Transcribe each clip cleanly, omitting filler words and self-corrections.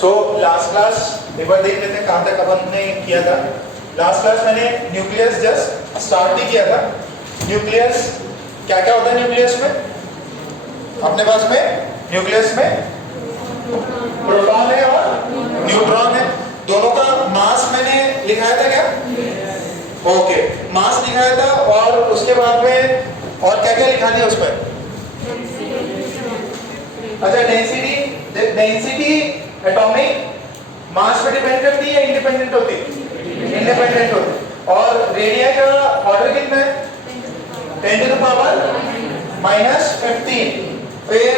So last class एक बार देख लेते हैं कहाँ तक अपन ने किया था। लास्ट क्लास मैंने न्यूक्लियस जस्ट स्टार्ट ही किया था। न्यूक्लियस क्या क्या होता है न्यूक्लियस में? अपने पास में न्यूक्लियस में प्रोटॉन है और न्यूट्रॉन है। दोनों का मास मैंने लिखाया था क्या? ओके, मास लिखाया था और उसके बाद में और क्या क्या लिखा दिया उस पर? अच्छा, डेंसिटी एटॉमिक मास पे डिपेंड करती है, इंडिपेंडेंट होती है? इंडिपेंडेंट होती है। और रेडियस का ऑर्डर कितना है? 10 टू द पावर -15। फिर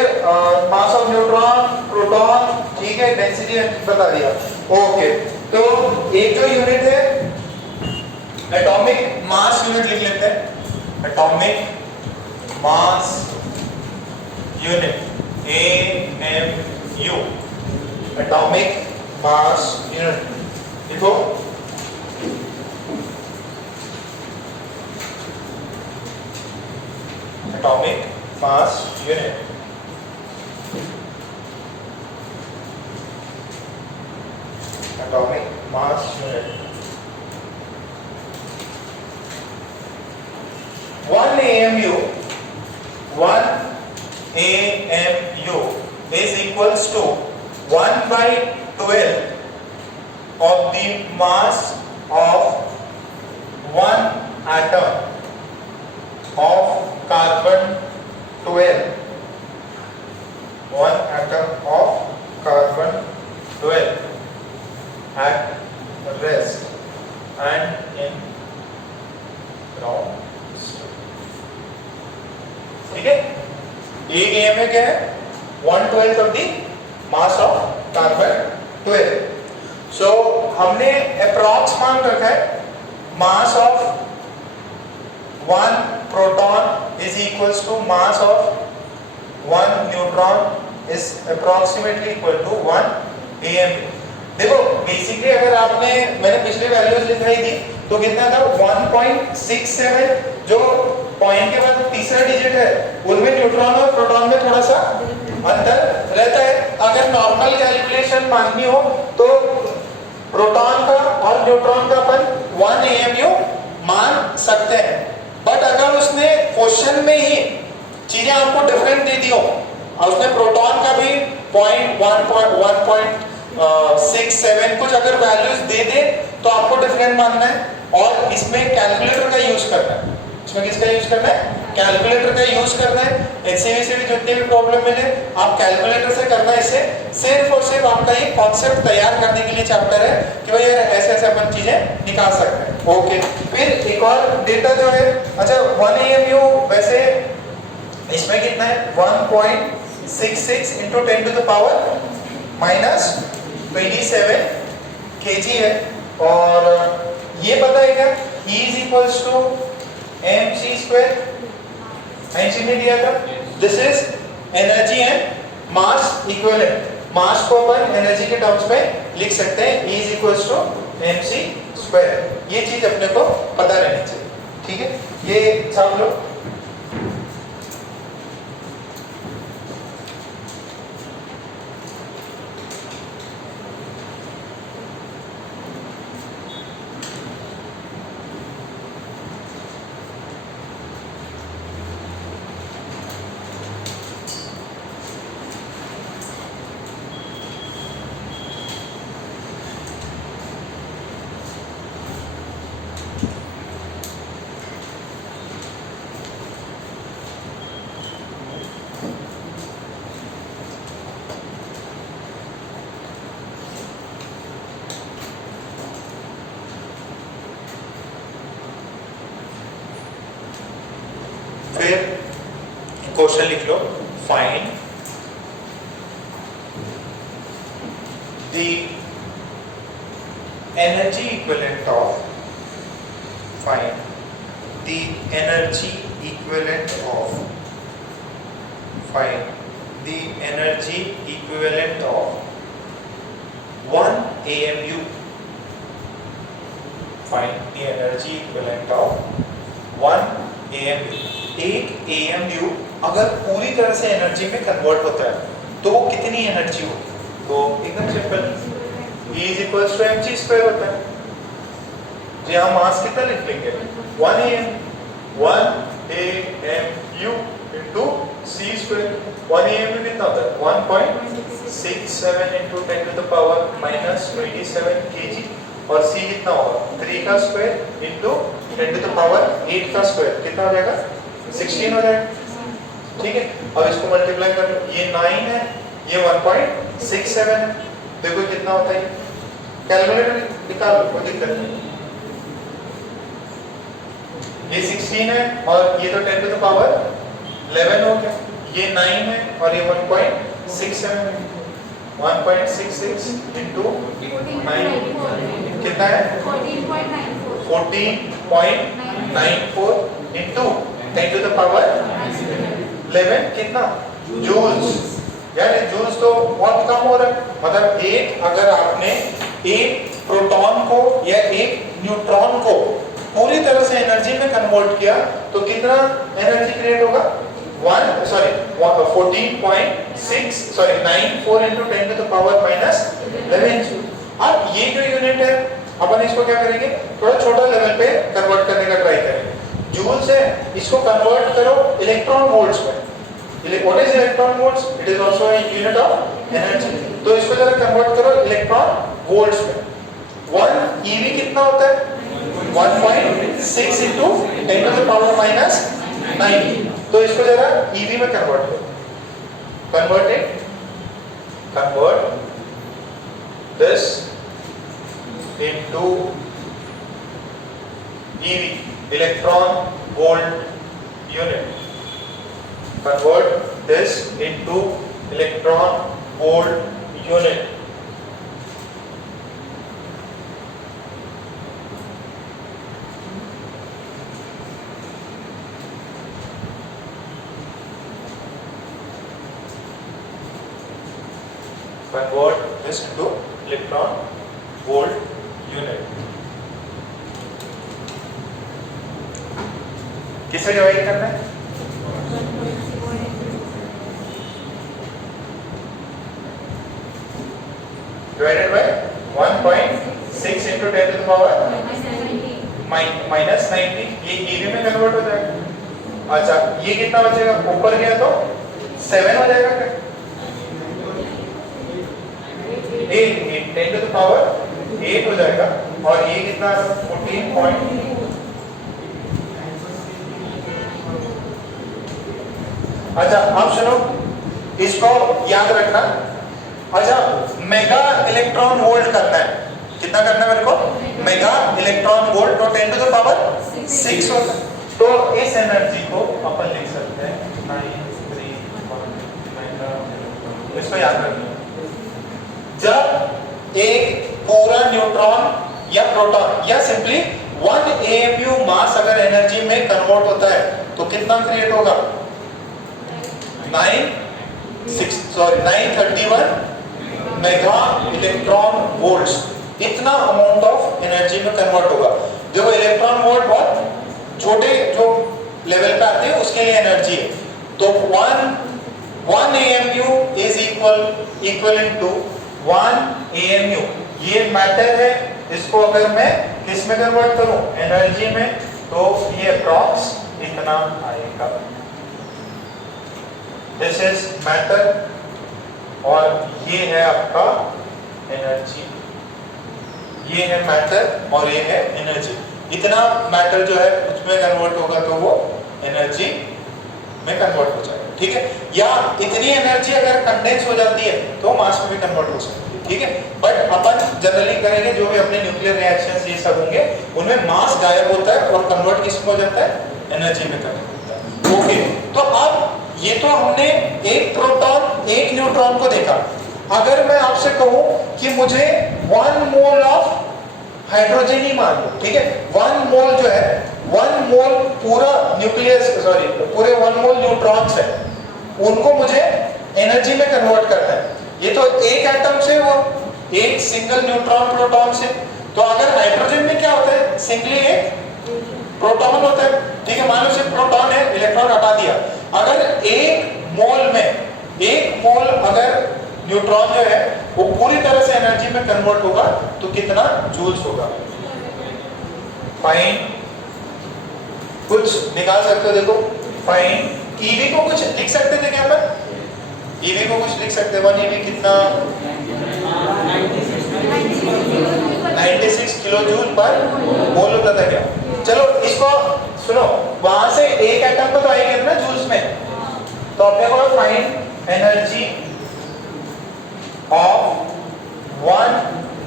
मास ऑफ न्यूट्रॉन, प्रोटॉन, ठीक है, डेंसिटी बता दिया। ओके, तो एक जो यूनिट है एटॉमिक मास यूनिट लिख लेते हैं। Atomic mass unit AMU, atomic mass unit लिखो। Atomic mass unit atomic mass unit 1 AMU is equals to 1/12 of the mass of one atom of carbon 12. One atom of carbon 12 at rest and in ground state. ठीक है, एक M में क्या है? 1/12 of the mass of carbon 12। So हमने approx मान रखा है mass of 1 proton is equals to mass of 1 neutron is approximately equal to 1 AM। देखो बेसिकली अगर आपने, मैंने पिछले वैल्यूज लिखाई थी तो कितना था? 1.67। जो पॉइंट के बाद तीसरा डिजिट है उनमें न्यूट्रॉन और प्रोटॉन में थोड़ा सा अंतर रहता है। अगर नॉर्मल कैलकुलेशन माननी हो तो प्रोटॉन का और न्यूट्रॉन का अपन 1 AMU मान सकते हैं। बट अगर उसने क्वेश्चन में ही चीजें आपको डिफरेंट दे दी हो और उसने प्रोटॉन का भी 1.67 कुछ अगर वैल्यूज दे दे तो आपको डिफरेंट मानना है और इसमें कैलकुलेटर का यूज करना है। इसमें किसका यूज करना है? कैलकुलेटर का यूज करना है। HCV से भी जितने भी प्रॉब्लम मिले आप कैलकुलेटर से करना है। इसे सिर्फ और सिर्फ आपका ये कॉन्सेप्ट तैयार करने के लिए चैप्टर है कि भाई यार ऐसे ऐसे अपन चीजें निकाल सकते हैं। ओके, फिर एक और डेटा जो है, अच्छा 1 AMU वैसे इसमें कितना है? 1.66 × 10 टू द पावर -27 kg है। और ये पता है क्या? E is equals to mc²। mc में दिया था। This is energy and mass equivalent. Mass को अपन एनर्जी के टर्म्स में लिख सकते हैं, E is equals to mc²। ये चीज अपने को पता रहनी चाहिए, ठीक है? ये सब लोग क्वेश्चन लिख लो। Find the energy equivalent of find the energy equivalent of 1 AMU। Find the energy equivalent of 1 AMU। एक AMU अगर पूरी तरह से एनर्जी में कन्वर्ट होता है तो वो कितनी एनर्जी होगी? तो एकदम simple equals to mg square होता है। जी हम मास कितना लिख लेंगे 1 AMU into c square. 1 AMU कितना होता है 1.67 into 10 to the power minus 27 kg और c कितना होगा 3 का square into 10 to the power 8 का स्क्वायर कितना हो जाएगा 16 हो जाएगा। ठीक है, अब इसको मल्टीप्लाई कर लो, ये 9 है, ये 1.67 है, देखो कितना होता है, कैलकुलेटर निकाल लो, कोई दिक्कत नहीं। ये 16 है और ये तो 10 टू द पावर 11 हो गया, ये 9 है और ये 1.67 है, 1.66 into 9 कितना है 14.94 into 10 to the power 11 कितना जूल्स। यार जूल्स तो बहुत कम हो रहा है, मतलब एक अगर आपने एक प्रोटॉन को या एक न्यूट्रॉन को पूरी तरह से एनर्जी में कन्वर्ट किया तो कितना एनर्जी क्रिएट होगा 94 into 10 to the power minus 11 joule. अब ये जो यूनिट है अपन इसको क्या करेंगे थोड़ा छोटा लेवल पे कन्वर्ट करने का ट्राई करेंगे। जूल से इसको कन्वर्ट करो इलेक्ट्रॉन वोल्ट्स में। What is electron volts? It is also a unit of energy. तो इसको जरा कन्वर्ट करो इलेक्ट्रॉन वोल्ट्स में। 1 eV कितना होता है 1.6 into 10 to the power minus 9। तो इसको जरा eV में कन्वर्ट करो। Convert this into eV, electron volt unit। Convert this into electron volt unit। Convert this into electron volt unit। किसे डिवाइड करना है divided by 1.6 into 10 to the power minus 90। ये EV में कन्वर्ट हो जाएगा। अच्छा ये कितना बचेगा ऊपर गया तो 7 हो जाएगा क्या 8 10 to the power 8 हो जाएगा और ये कितना 14 अच्छा अब सुनो इसको याद रखना। अच्छा मेगा इलेक्ट्रॉन वोल्ट करना है, कितना करना है मेरे को मेगा इलेक्ट्रॉन वोल्ट तो 10 टू द पावर 6 होता है। तो इस एनर्जी को अपन लिख सकते हैं 931 मेगा, इसको याद रखना। जब एक पूरा न्यूट्रॉन या प्रोटॉन या सिंपली 1 AMU मास अगर एनर्जी में कन्वर्ट होता है तो कितना क्रिएट होगा 931 मेगा इलेक्ट्रॉन वोल्ट्स, इतना अमाउंट ऑफ एनर्जी में कन्वर्ट होगा। जो इलेक्ट्रॉन वोल्ट बहुत छोटे जो लेवल पे आते हैं उसके लिए एनर्जी है। तो 1 AMU is equal to 1 AMU। ये मैटर है, इसको अगर मैं किस में कन्वर्ट करूं एनर्जी में तो ये अप्रॉक्स इतना आएगा। दिस इज मैटर और ये है आपका एनर्जी, ये है मैटर और ये है एनर्जी। इतना मैटर जो है उसमें कन्वर्ट होगा तो वो एनर्जी में कन्वर्ट हो जाएगा। ठीक है, या इतनी एनर्जी अगर कंडेंस हो जाती है तो मास में भी कन्वर्ट हो सकती है। ठीक है, बट अपन जनरली करेंगे जो भी अपने न्यूक्लियर रिएक्शंस ये सब होंगे उनमें मास गायब होता है और कन्वर्ट किसमें हो जाता है एनर्जी में कन्वर्ट होता है। ओके, तो अब ये तो हमने एक प्रोटॉन एक न्यूट्रॉन को देखा। अगर मैं आपसे कहूं कि मुझे 1 मोल ऑफ हाइड्रोजन ही मान लो, ठीक है 1 मोल जो है 1 मोल पूरा न्यूक्लियस पूरे 1 मोल न्यूट्रॉन्स है, उनको मुझे एनर्जी में कन्वर्ट करना है। ये तो एक एटम से वो एक सिंगल न्यूट्रॉन प्रोटॉन से। तो अगर हाइड्रोजन में क्या होता है सिंगली एक प्रोटॉन होता है। ठीक है, मान लो सिर्फ प्रोटॉन है, इलेक्ट्रॉन हटा दिया। अगर 1 मोल में 1 मोल अगर न्यूट्रॉन जो है वो पूरी तरह से एनर्जी में कन्वर्ट होगा तो कितना जूल्स होगा। फाइन, कुछ निकाल सकते हो, देखो फाइन ईवी को कुछ लिख सकते थे क्या अपन? ईवी को कुछ लिख सकते, 1 ईवी कितना 96 किलो जूल पर मोल होता था क्या? चलो इसको सुनो, वहां से एक एटम को तो आएगा ना जूल्स में, तो अपने को find energy of 1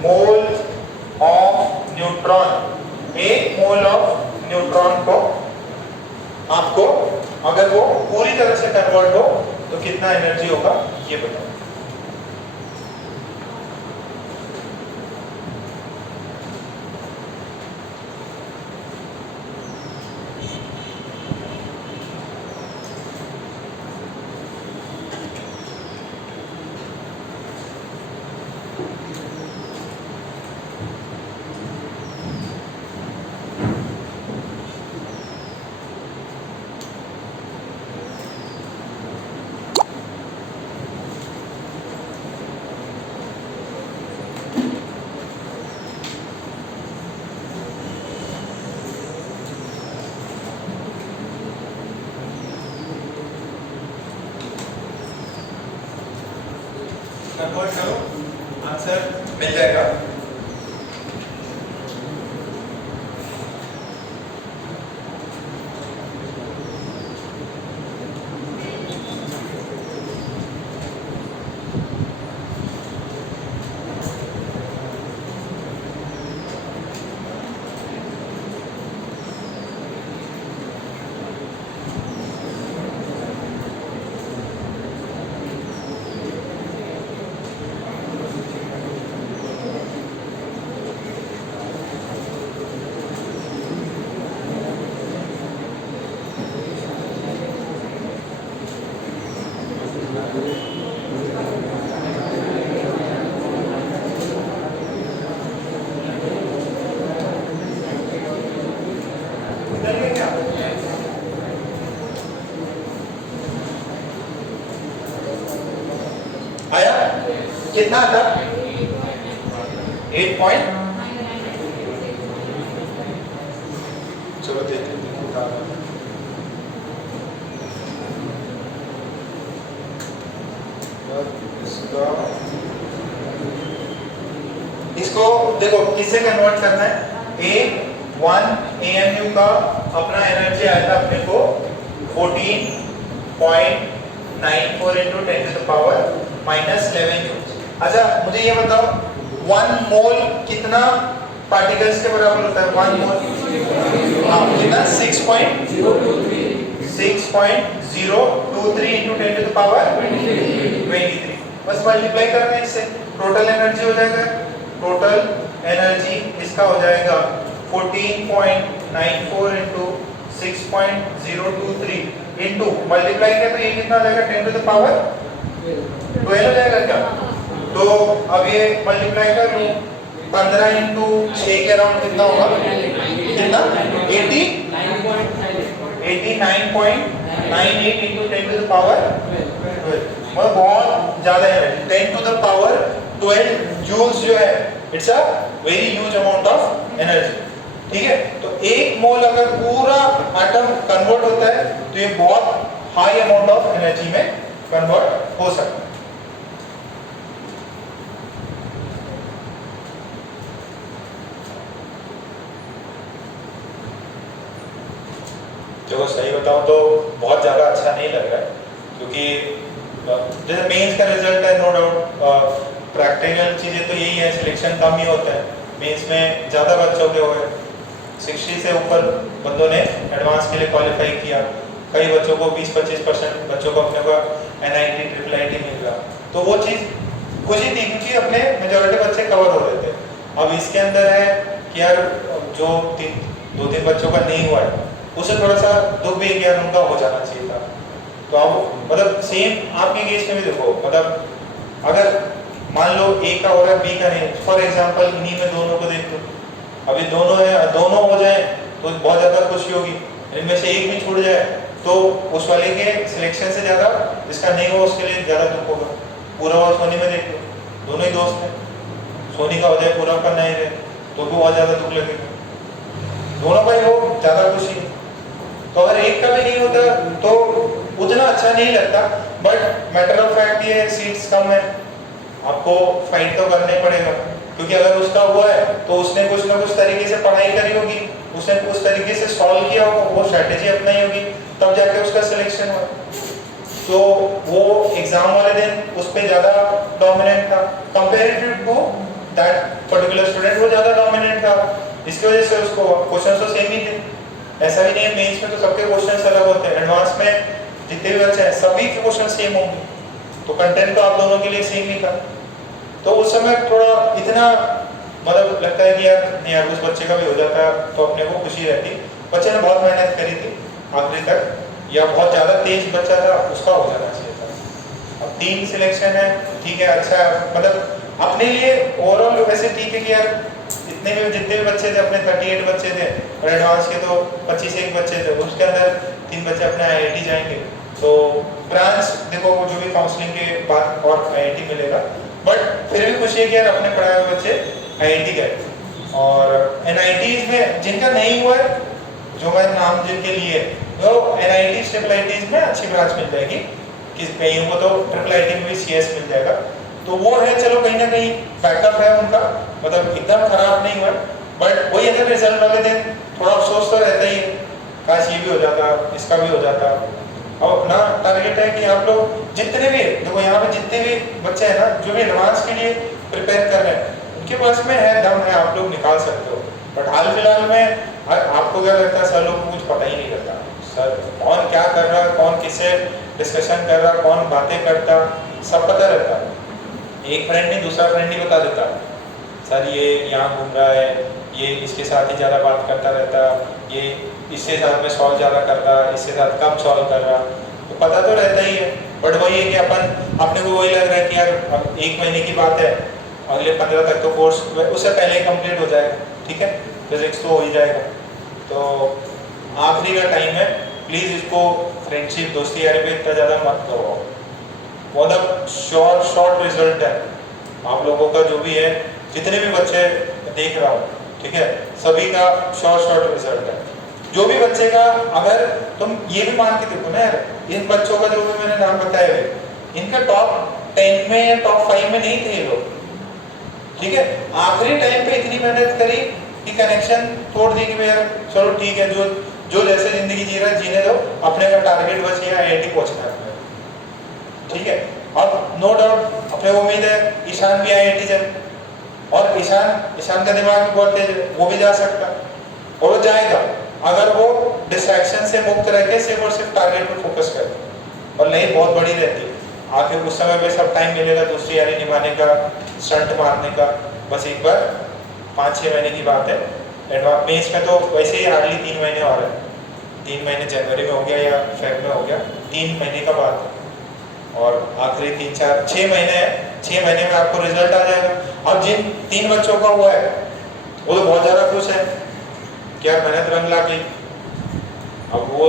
mole of neutron. 1 mole of neutron को आपको अगर वो पूरी तरह से कन्वर्ट हो तो कितना एनर्जी होगा ये बताओ। कन्वर्ट करो, आंसर मिल जाएगा। आया कितना था? 8 पॉइंट, चलो देखते हैं कितना आता है। इसको देखो किससे कन्वर्ट करना है। A1 AMU का अपना एनर्जी आया था अपने को 14.94 into 10 to the power -11 joules. अच्छा मुझे ये बताओ 1 मोल कितना पार्टिकल्स के बराबर होता है? 1 मोल कितना 6.023 into 10 to the power 23। बस मल्टीप्लाई करना है इससे, टोटल एनर्जी हो जाएगा। टोटल एनर्जी इसका हो जाएगा 14.94 into 6.023 into मल्टीप्लाई किया तो ये कितना हो जाएगा 10 to the power 12 हो जाएगा क्या? तो अब ये मल्टीप्लाई कर लूं 15 into 6 के अराउंड कितना होगा? कितना 89.98 into 10 to the power 12। मतलब बहुत ज्यादा है। 10 to the power 12 जूल्स जो है it's a very huge amount of energy. ठीक है, तो 1 मोल अगर पूरा एटम कन्वर्ट होता है तो ये बहुत हाई अमाउंट ऑफ एनर्जी में कन्वर्ट हो सकता है। देखो सही बताऊं तो बहुत ज़्यादा अच्छा नहीं लग रहा है, क्योंकि जैसे मेंस का रिजल्ट है नो डाउट, प्रैक्टिकल चीज़ें तो यही है, सिलेक्शन कम ही होता है। मेंस में ज़्यादा बच्चों के हुए 60 से ऊपर बंदों ने एडवांस के लिए क्वालिफाई किया। कई बच्चों को 20-25% बच्चों को अपने को NIT IIIT मिल रहा, तो वो चीज़ खुशी थी क्योंकि अपने मेजॉरिटी बच्चे कवर हो रहे थे। अब इसके अंदर है कि यार जो 2-3 बच्चों का नहीं हुआ है उसे थोड़ा सा दुख भी यार उनका हो जाना चाहिए था। तो अब मतलब सेम आपके केस में भी देखो, मतलब अगर मान लो A का हो रहा है B का नहीं, फॉर एग्जांपल इन्हीं में दोनों को देख लो, अभी दोनों है, दोनों हो जाए तो बहुत ज़्यादा खुशी होगी। इनमें से एक भी छूट जाए तो उस वाले के सिलेक्शन से ज़्यादा जिसका नहीं हो उसके लिए ज़्यादा दुख होगा। पूरा और सोनी में देख लो, दोनों ही दोस्त हैं, सोनी का उदय पूरा पर नहीं रहे तो भी बहुत ज़्यादा दुख लगेगा, दोनों का ही हो ज़्यादा खुशी है। तो अगर एक का भी नहीं होता तो उतना अच्छा नहीं लगता, बट मैटर ऑफ फैक्ट ये सीट्स कम है, आपको फाइट तो करना ही पड़ेगा, क्योंकि अगर उसका हुआ है तो उसने कुछ ना कुछ तरीके से पढ़ाई करी होगी, उसने उस तरीके से सॉल्व किया होगा, वो स्ट्रेटेजी अपनाई होगी, तब जाके उसका सिलेक्शन हुआ। तो वो एग्जाम वाले दिन उस पर ज़्यादा डोमिनेंट था comparative to that particular student, वो ज़्यादा डोमिनेंट था, इसकी वजह से उसको क्वेश्चन तो सेम ही थे। ऐसा भी नहीं है मेंस में तो सबके क्वेश्चन अलग होते हैं, एडवांस में जितने भी बच्चे हैं सभी के क्वेश्चन सेम होंगे, तो कंटेंट तो आप दोनों के लिए सेम ही था। तो उस समय थोड़ा इतना मतलब लगता है कि यार उस बच्चे का भी हो जाता तो अपने को खुशी रहती, बच्चे ने बहुत मेहनत करी थी आखिरी तक, या बहुत ज़्यादा तेज बच्चा था उसका हो जाना चाहिए था। अब 3 सिलेक्शन है, ठीक है, अच्छा मतलब अपने लिए ओवरऑल वैसे ठीक है कि यार जितने भी बच्चे थे अपने 38 बच्चे थे और एडवांस के तो 25 एक बच्चे थे, उसके अंदर 3 बच्चे अपने IIT जाएंगे, तो ब्रांच देखो वो जो भी काउंसलिंग के बाद और IIT मिलेगा, बट फिर भी खुशी है कि यार अपने पढ़ाए हुए बच्चे IIT गए। और NITs में जिनका नहीं हुआ है, जो मैं नाम जिनके लिए तो NITs ट्रिपल IITs में अच्छी ब्रांच मिल जाएगी, कईयों को तो ट्रिपल IIT में भी CS मिल जाएगा, तो वो है चलो कहीं ना कहीं बैकअप है उनका, मतलब एकदम खराब नहीं हुआ, बट वही अगर रिजल्ट वाले दिन थोड़ा अफसोस तो रहता ही है, काश ये भी हो जाता, इसका भी हो जाता। और अपना टारगेट है कि आप लोग जितने भी देखो यहाँ पे जितने भी बच्चे हैं ना जो भी एडवांस के लिए प्रिपेयर कर रहे हैं, उनके पास में है दम है, आप लोग निकाल सकते हो, बट हाल फिलहाल में आपको क्या लगता है, सर लोग को कुछ पता ही नहीं लगता, सर कौन क्या कर रहा है, कौन किससे डिस्कशन कर रहा है, कौन बातें करता, सब पता रहता है। एक फ्रेंड नहीं दूसरा फ्रेंड नहीं बता देता, सर ये यहाँ घूम रहा है, ये इसके साथ ही ज़्यादा बात करता रहता, ये इसके साथ में सॉल्व ज़्यादा कर रहा, इसके साथ कम सॉल्व कर रहा, तो पता तो रहता ही है, बट वही है कि अपने को वही लग रहा है कि यार अब 1 महीने की बात है, अगले 15 तक तो कोर्स उससे पहले ही कंप्लीट हो जाएगा, ठीक है, फिजिक्स तो हो ही जाएगा, तो आखिरी का टाइम है, प्लीज़ इसको फ्रेंडशिप दोस्ती यारी पे इतना ज़्यादा मत करो, बहुत शॉर्ट रिजल्ट है आप लोगों का, जो भी है जितने भी बच्चे देख रहा हूँ, ठीक है, सभी का शॉर्ट रिजल्ट है। जो भी बच्चे का, अगर तुम ये भी मान के देखो ना यार, इन बच्चों का जो भी मैंने नाम बताया है, इनका टॉप 10 में या टॉप 5 में नहीं थे ये लोग, ठीक है, आखिरी टाइम पे इतनी मेहनत करी कि कनेक्शन तोड़ दी कि यार चलो ठीक है, जो जैसे जिंदगी जी रहा है जीने दो, अपने का टारगेट बस ये IIT पहुंचना है, ठीक है। अब नो डाउट अपने को उम्मीद है ईशान भी IIT जाए, और ईशान का दिमाग भी बहुत तेज है, वो भी जा सकता और वो जाएगा अगर वो डिस्ट्रैक्शन से मुक्त रह के सिर्फ और सिर्फ टारगेट पर फोकस करे, और नहीं बहुत बड़ी रहती है, आखिर उस समय पे सब टाइम मिलेगा दूसरी यारी निभाने का, स्टंट मारने का, बस एक बार 5-6 महीने की बात है, एडवांस मेंस में तो वैसे ही हार्डली 3 महीने और है, 3 महीने जनवरी में हो गया या फेब में हो गया, 3 महीने का बात है, और आखिरी 3-4-6 महीने हैं, 6 महीने में आपको रिजल्ट आ जाएगा। अब जिन 3 बच्चों का हुआ है वो तो बहुत ज़्यादा खुश है, क्या मेहनत रंग ला गई। अब वो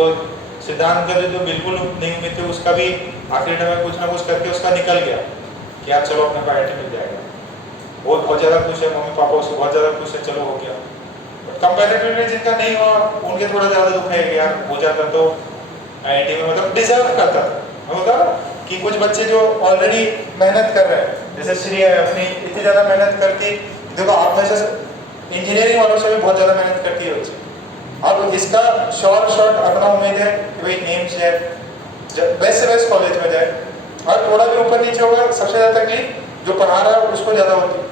सिद्धांत का जो बिल्कुल नहीं उम्मीद थी, उसका भी आखिरी टाइम में कुछ ना कुछ करके उसका निकल गया कि यार चलो अपने को IIT मिल जाएगा, वो बहुत ज़्यादा खुश है, मम्मी पापा उसको बहुत ज़्यादा खुश है, चलो हो गया। कंपैरेटिवली जिनका नहीं हुआ उनके थोड़ा ज़्यादा दुख है कि यार हो जाता तो IIT में मतलब डिजर्व करता था, होता ना कि कुछ बच्चे जो ऑलरेडी मेहनत कर रहे हैं, जैसे श्रेया है अपनी इतनी ज़्यादा मेहनत करती, देखो आप में से इंजीनियरिंग वालों से भी बहुत ज़्यादा मेहनत करती है बच्चे, अब इसका शॉर्ट अपना उम्मीद है कि भाई नेम्स है बेस्ट से बेस्ट कॉलेज में जाए, और थोड़ा भी ऊपर नीचे होगा सबसे ज़्यादा तकलीफ जो पढ़ा रहा है उसको ज़्यादा होती है।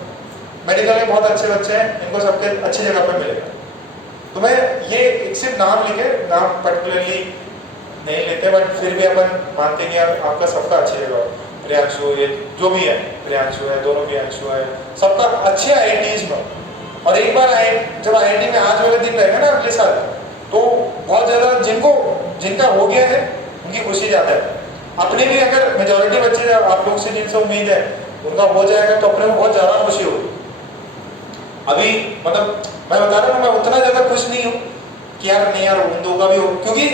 मेडिकल में बहुत अच्छे बच्चे हैं, इनको सबके अच्छी जगह पर मिलेगा, तो मैं ये सिर्फ नाम लिखे, नाम पर्टिकुलरली नहीं लेते, बट फिर भी अपन मानते कि यार आपका सबका अच्छी जगह, प्रियांशु ये जो भी है, प्रियांशु है, दोनों प्रियांशु है, सबका अच्छे IITs में, और एक बार जब IIT में आज वाले दिन रहेगा ना अगले साल, तो बहुत ज़्यादा जिनका हो गया है उनकी खुशी ज़्यादा है। अपने भी अगर मेजोरिटी बच्चे आप लोग से जिनसे उम्मीद है उनका हो जाएगा तो अपने को बहुत ज़्यादा खुशी होगी। अभी मतलब मैं बता रहा हूँ, मैं उतना ज़्यादा खुश नहीं हूँ कि यार नहीं यार उन दो का भी हो, क्योंकि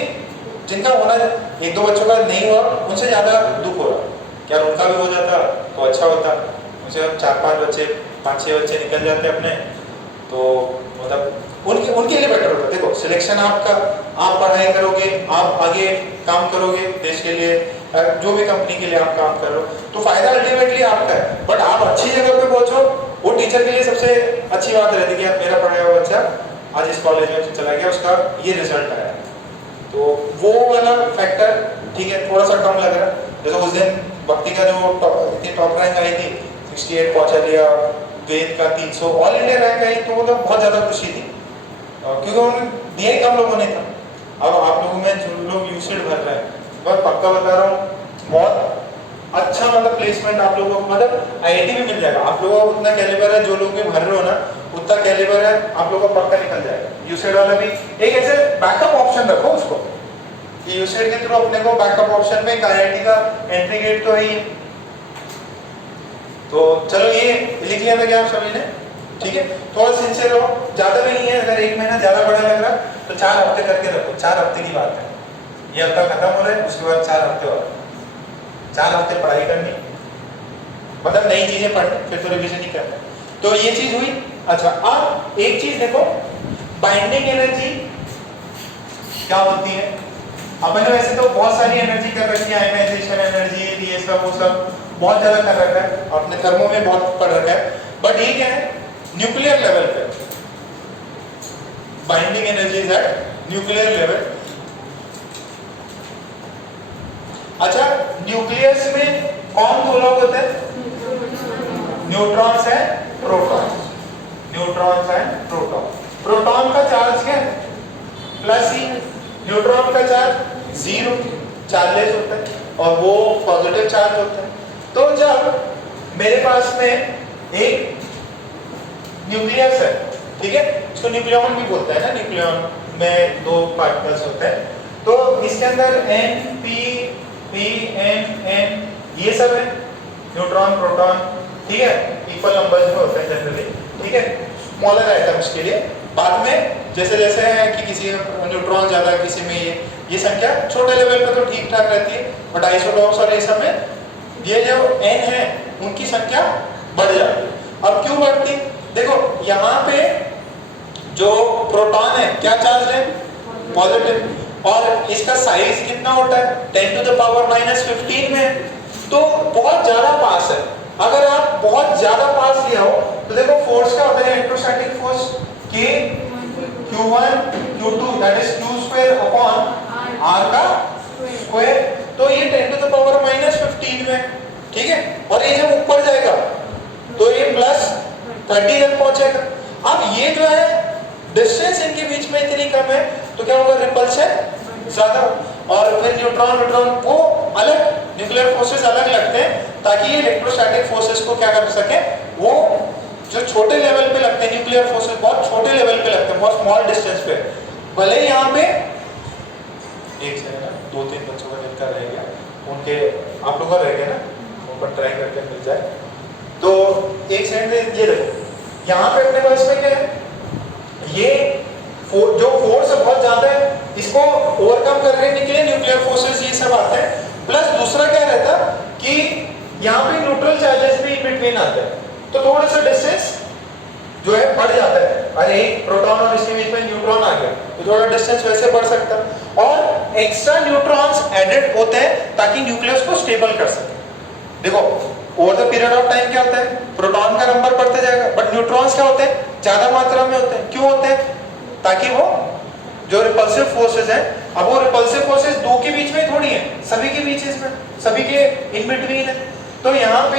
जिनका होना 1-2 बच्चों का नहीं हुआ उनसे ज़्यादा दुख हो रहा, क्या उनका भी हो जाता तो अच्छा होता, उनसे हम 4-5 बच्चे 5-6 बच्चे निकल जाते अपने, तो मतलब उनके उनके लिए बेटर होता। देखो सिलेक्शन आपका, आप पढ़ाई करोगे, आप आगे काम करोगे देश के लिए, जो भी कंपनी के लिए आप काम कर रहे हो, तो फायदा अल्टीमेटली आपका है। बट आप अच्छी जगह पे पहुंचो, वो टीचर के लिए सबसे अच्छी बात रहती है कि यार मेरा पढ़ाया हुआ बच्चा आज इस कॉलेज में चला गया, उसका ये रिजल्ट आया, तो वो वाला फैक्टर ठीक है थोड़ा सा कम लग रहा है। जैसे उस दिन भक्ति का जो इतनी टॉप रैंक आई थी, 68 पहुंचा लिया, वेद का 300 ऑल इंडिया रैंक आई, तो वो तो बहुत ज्यादा खुशी थी, क्योंकि उन्होंने दिया ही कम लोगों ने था। अब आप लोगों में जो लोग यूसेड भर रहे हैं, मैं पक्का बता रहा हूँ बहुत अच्छा मतलब प्लेसमेंट आप लोगों को, मतलब आईआईटी में मिल जाएगा। आप लोगों का उतना कैलिबर है, जो लोग भी भर रहे हो ना उतना कैलिबर है, आप लोगों को पक्का निकल जाएगा। यूसेड वाला भी एक ऐसे बैकअप ऑप्शन रखो उसको, कि यूसेड के थ्रू अपने को बैकअप ऑप्शन में आईआईटी का एंट्री गेट तो है ही। तो चलो ये लिख लिया था क्या आप सभी ने, ठीक है। थोड़ा सिंसियर हो, ज्यादा भी नहीं है, अगर एक महीना ज्यादा बड़ा लग रहा तो 4 हफ्ते करके रखो, 4 हफ्ते की बात है, ये हफ्ता खत्म हो रहा है उसके बाद 4 हफ्ते और 4 हफ्ते पढ़ाई करनी, मतलब नई चीजें पढ़नी, फिर तो रिवीजन ही करना। तो ये चीज हुई। अच्छा अब एक चीज देखो, बाइंडिंग एनर्जी क्या होती है। अपन ने वैसे तो बहुत सारी एनर्जी कर रखी है, आयनाइजेशन एनर्जी, ये सब वो सब बहुत ज्यादा कर रखा है, अपने थर्मो में बहुत पढ़ रखा है। बट ये क्या है, न्यूक्लियर लेवल पे binding energy is at nuclear level. अच्छा न्यूक्लियस में कौन दो लोग होते हैं, neutrons and protons, neutrons and proton. Proton का चार्ज क्या है, प्लस ही, न्यूट्रॉन का चार्ज 0 चार्जलेस होता है, और वो पॉजिटिव चार्ज होता है। तो जब मेरे पास में एक न्यूक्लियस है, ठीक है, इसको न्यूक्लियॉन भी बोलते हैं ना, न्यूक्लियॉन में 2 पार्टिकल्स होते हैं, तो इसके अंदर N P P N N ये सब है, न्यूट्रॉन प्रोटॉन, ठीक है, इक्वल नंबर्स में होते हैं जनरली, ठीक है, स्मॉलर आइटम्स के लिए। बाद में जैसे जैसे है कि किसी में न्यूट्रॉन ज्यादा, किसी में ये संख्या छोटे लेवल पे तो ठीक ठाक रहती है, बट आइसोटॉप्स और ये सब में ये जो N है उनकी संख्या बढ़ जाती है। अब क्यों बढ़ती, देखो यहाँ पे जो प्रोटॉन है क्या चार्ज है, पॉजिटिव, और इसका साइज कितना होता है 10 to the power -15 में, तो बहुत ज्यादा पास है। अगर आप बहुत ज्यादा पास लिया हो तो देखो फोर्स क्या होता है, electrostatic force K Q1 Q2 that is Q² upon R का स्क्वायर, तो ये 10 to the power -15 में, ठीक है, और ये जब ऊपर जाएगा तो ये +30 तक पहुंचेगा। अब ये जो है डिस्टेंस इनके बीच में इतनी कम है, तो क्या होगा, रिपल्शन ज्यादा, और फिर न्यूट्रॉन न्यूट्रॉन वो अलग, न्यूक्लियर फोर्सेस अलग लगते हैं, ताकि ये इलेक्ट्रोस्टैटिक फोर्सेस को क्या कर सके, वो जो छोटे लेवल पे लगते हैं न्यूक्लियर फोर्सेस, बहुत छोटे लेवल पे लगते हैं, बहुत स्मॉल डिस्टेंस पे, भले यहाँ पे एक सेकंड ना, 2-3 बच्चों का जिनका रह गया, उनके आप लोगों का रह गया ना, ऊपर ट्राई करके मिल जाए, तो एक सेकंड ये देखो, यहाँ पे अपने पास में क्या है, ये जो फोर्स बहुत ज्यादा है, इसको ओवरकम करने के लिए न्यूक्लियर फोर्सेस ये सब आते हैं, प्लस दूसरा क्या रहता कि यहाँ पे न्यूट्रल चार्जेस भी इन बिटवीन आते हैं, तो थोड़ा सा डिस्टेंस जो है बढ़ जाता है। अरे एक प्रोटॉन और इसके बीच में न्यूट्रॉन आ गया तो थोड़ा डिस्टेंस वैसे बढ़ सकता है, और एक्स्ट्रा न्यूट्रॉन्स एडेड होते हैं ताकि न्यूक्लियस को स्टेबल कर सके। देखो over the period of time क्या होता है, प्रोटॉन का नंबर बढ़ते जाएगा, बट न्यूट्रॉन्स क्या होते हैं, ज्यादा मात्रा में होते हैं। क्यों होते हैं, ताकि वो जो रिपल्सिव फोर्सेस है, अब वो रिपल्सिव फोर्सेस दो के बीच में थोड़ी है, सभी के बीच में, सभी के इन बिटवीन है। तो यहाँ पे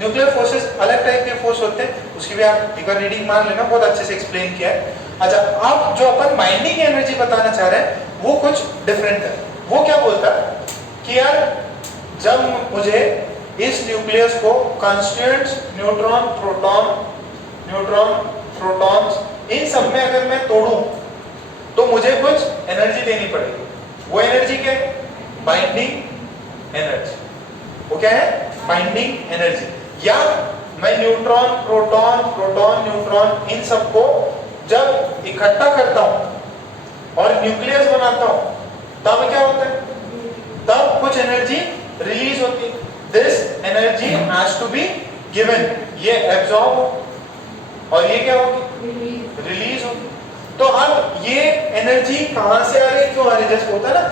न्यूक्लियर फोर्सेस अलग टाइप के फोर्स होते हैं, उसकी भी आप एक बार रीडिंग मान लेना, बहुत अच्छे से एक्सप्लेन किया है। अच्छा अब जो अपन बाइंडिंग एनर्जी बताना चाह रहे हैं वो कुछ डिफरेंट है। वो क्या बोलता है कि यार जब मुझे इस न्यूक्लियस को कॉन्स्टिट्यूएंट्स न्यूट्रॉन प्रोटॉन्स इन सब में अगर मैं तोड़ूं तो मुझे कुछ एनर्जी देनी पड़ेगी। वो एनर्जी क्या है, बाइंडिंग एनर्जी। वो क्या है, बाइंडिंग एनर्जी। या मैं न्यूट्रॉन प्रोटॉन न्यूट्रॉन इन सबको जब इकट्ठा करता हूं और न्यूक्लियस बनाता हूं, तब क्या होता है, तब कुछ एनर्जी रिलीज होती है। This energy has to be given, ये एब्जॉर्ब हो और ये क्या होगी, रिलीज होगी। तो अब ये एनर्जी कहां से आ रही है, क्यों आ रही है, जैसे होता है ना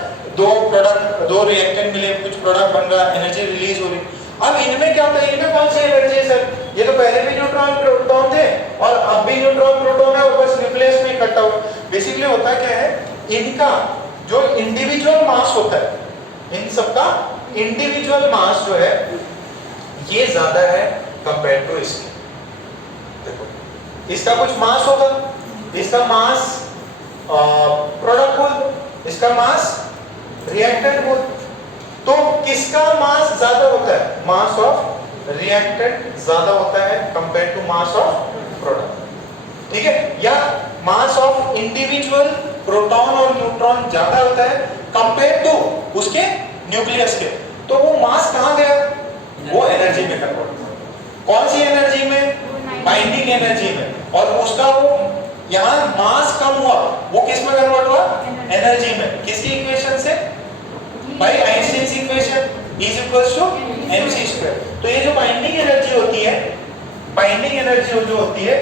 दो रिएक्टेंट मिले, कुछ प्रोडक्ट बन रहा, एनर्जी रिलीज हो रही। अब इनमें क्या होता है, इनमें कौन सी एनर्जी है सर, ये तो पहले भी न्यूट्रॉन प्रोटॉन थे और अब भी न्यूट्रॉन प्रोटॉन है और बस न्यूक्लियस में इकट्ठा हुआ। बेसिकली होता क्या है, इनका जो इंडिविजुअल मास होता है, इन सबका इंडिविजुअल मास जो है ये ज्यादा है कंपेयर टू इसके। देखो इसका कुछ मास होगा, इसका मास प्रोडक्ट बोल, इसका मास रिएक्टेंट बोल, तो किसका मास ज्यादा होता है, मास ऑफ रिएक्टेंट ज्यादा होता है compare to mass of product, ठीक है, या मास ऑफ इंडिविजुअल प्रोटॉन और न्यूट्रॉन ज्यादा होता है कंपेयर टू उसके न्यूक्लियस के। तो वो मास कहां गया, वो एनर्जी में कन्वर्ट हुआ। कौन सी एनर्जी में, बाइंडिंग एनर्जी में, और उसका वो यहां मास कम हुआ, वो किस में कन्वर्ट हुआ, एनर्जी में। किसकी इक्वेशन से, bye Einstein's equation, E = mc²। तो ये जो बाइंडिंग एनर्जी होती है, बाइंडिंग एनर्जी जो होती है,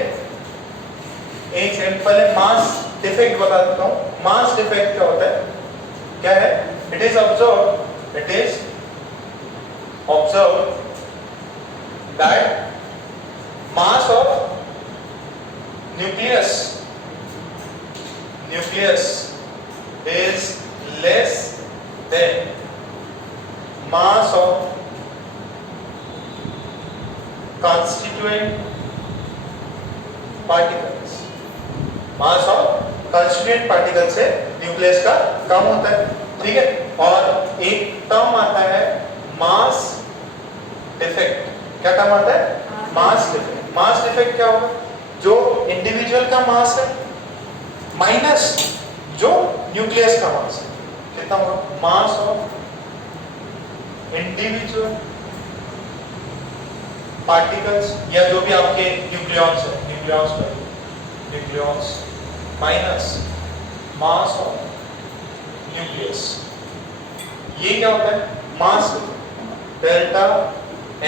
एक सेकंड पहले मास डिफेक्ट बता देता हूं। मास डिफेक्ट क्या होता है, क्या है, it is observe that mass of nucleus is less than mass of constituent particles। Mass of constituent particle से न्यूक्लियस का कम होता है, ठीक है। और एक टर्म आता है मास डिफेक्ट। क्या टर्म आता है, मास डिफेक्ट। मास डिफेक्ट क्या होगा, जो इंडिविजुअल का मास है माइनस जो न्यूक्लियस का मास है, कितना होगा, मास ऑफ इंडिविजुअल पार्टिकल्स या जो भी आपके न्यूक्लियॉन्स है, nucleons minus mass of nucleus. ये क्या होता है, मास डेल्टा m,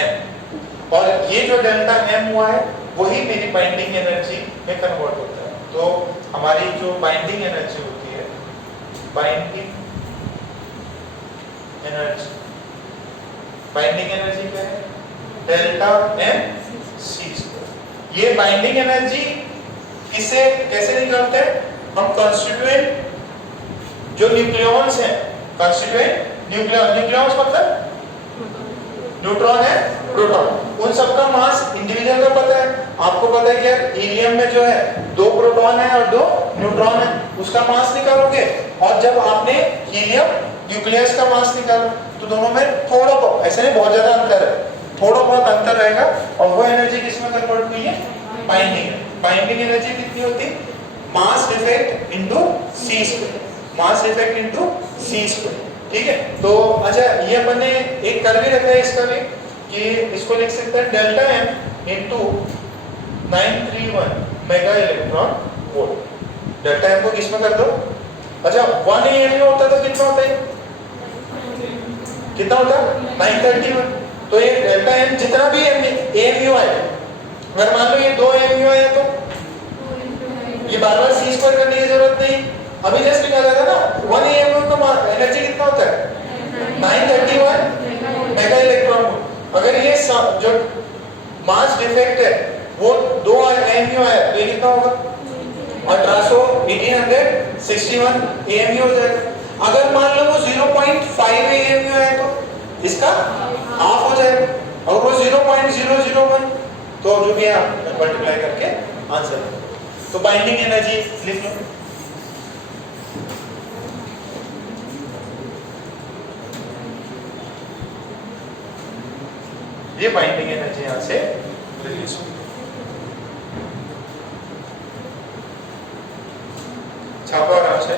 और ये जो डेल्टा m हुआ है वही मेरी बाइंडिंग एनर्जी में कन्वर्ट होता है। तो हमारी जो बाइंडिंग एनर्जी होती है, बाइंडिंग एनर्जी क्या है, डेल्टा mc²। ये बाइंडिंग एनर्जी किसे कैसे निकालते हैं हम, कंस्टिट्यूएंट जो न्यूक्लियॉन्स हैं, कंस्टिट्यूएंट न्यूक्लियॉन्स मतलब न्यूट्रॉन है, प्रोटॉन, उन सबका मास इंडिविजुअल का पता है। आपको पता है कि यार हीलियम में जो है 2 प्रोटॉन है और 2 न्यूट्रॉन है, उसका मास निकालोगे, और जब आपने हीलियम न्यूक्लियस का मास निकाला तो दोनों में थोड़ा बहुत, ऐसे नहीं बहुत ज्यादा अंतर है, थोड़ा बहुत अंतर रहेगा, और वो एनर्जी किसमें कन्वर्ट हुई है, बाइंडिंग। बाइंडिंग एनर्जी कितनी होती है, mass defect into c², mass defect into c², ठीक है। तो अच्छा ये अपन ने एक कर भी रखा है इसका भी, कि इसको लिख सकते हैं delta m into 931 mega electron volt. Delta m को किसमें कर दो, अच्छा 1 AMU होता है तो कितना होता है, कितना होता है 931। तो ये डेल्टा m जितना भी AMU आए, अगर मान लो ये 2 AMU आया तो ये बार-बार c² करने की जरूरत नहीं, अभी जस्ट निकाला था ना, 1 AMU का एनर्जी कितना होता है 931 मेगा इलेक्ट्रॉन वोल्ट। अगर ये जो मास डिफेक्ट है वो 2 AMU आया तो ये कितना होगा 1861 AMU हो जाएगा। अगर मान लो वो 0.5 AMU है तो इसका हाफ हो जाएगा, और वो 0.001 तो जो भी है मल्टीप्लाई करके आंसर। तो बाइंडिंग एनर्जी लिख लो, ये बाइंडिंग एनर्जी यहां से रिलीज होगी। छापो आराम से।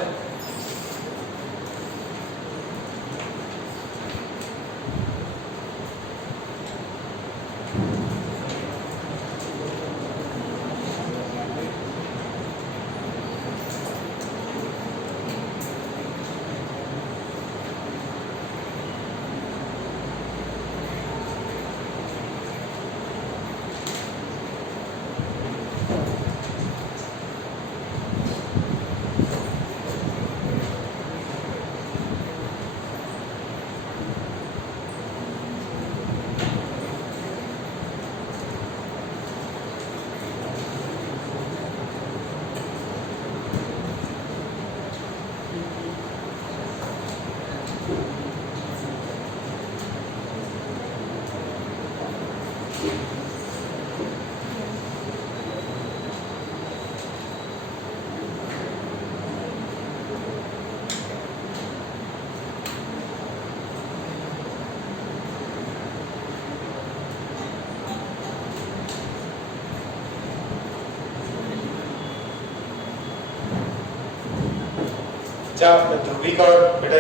अच्छा ध्रुवी का और बेटा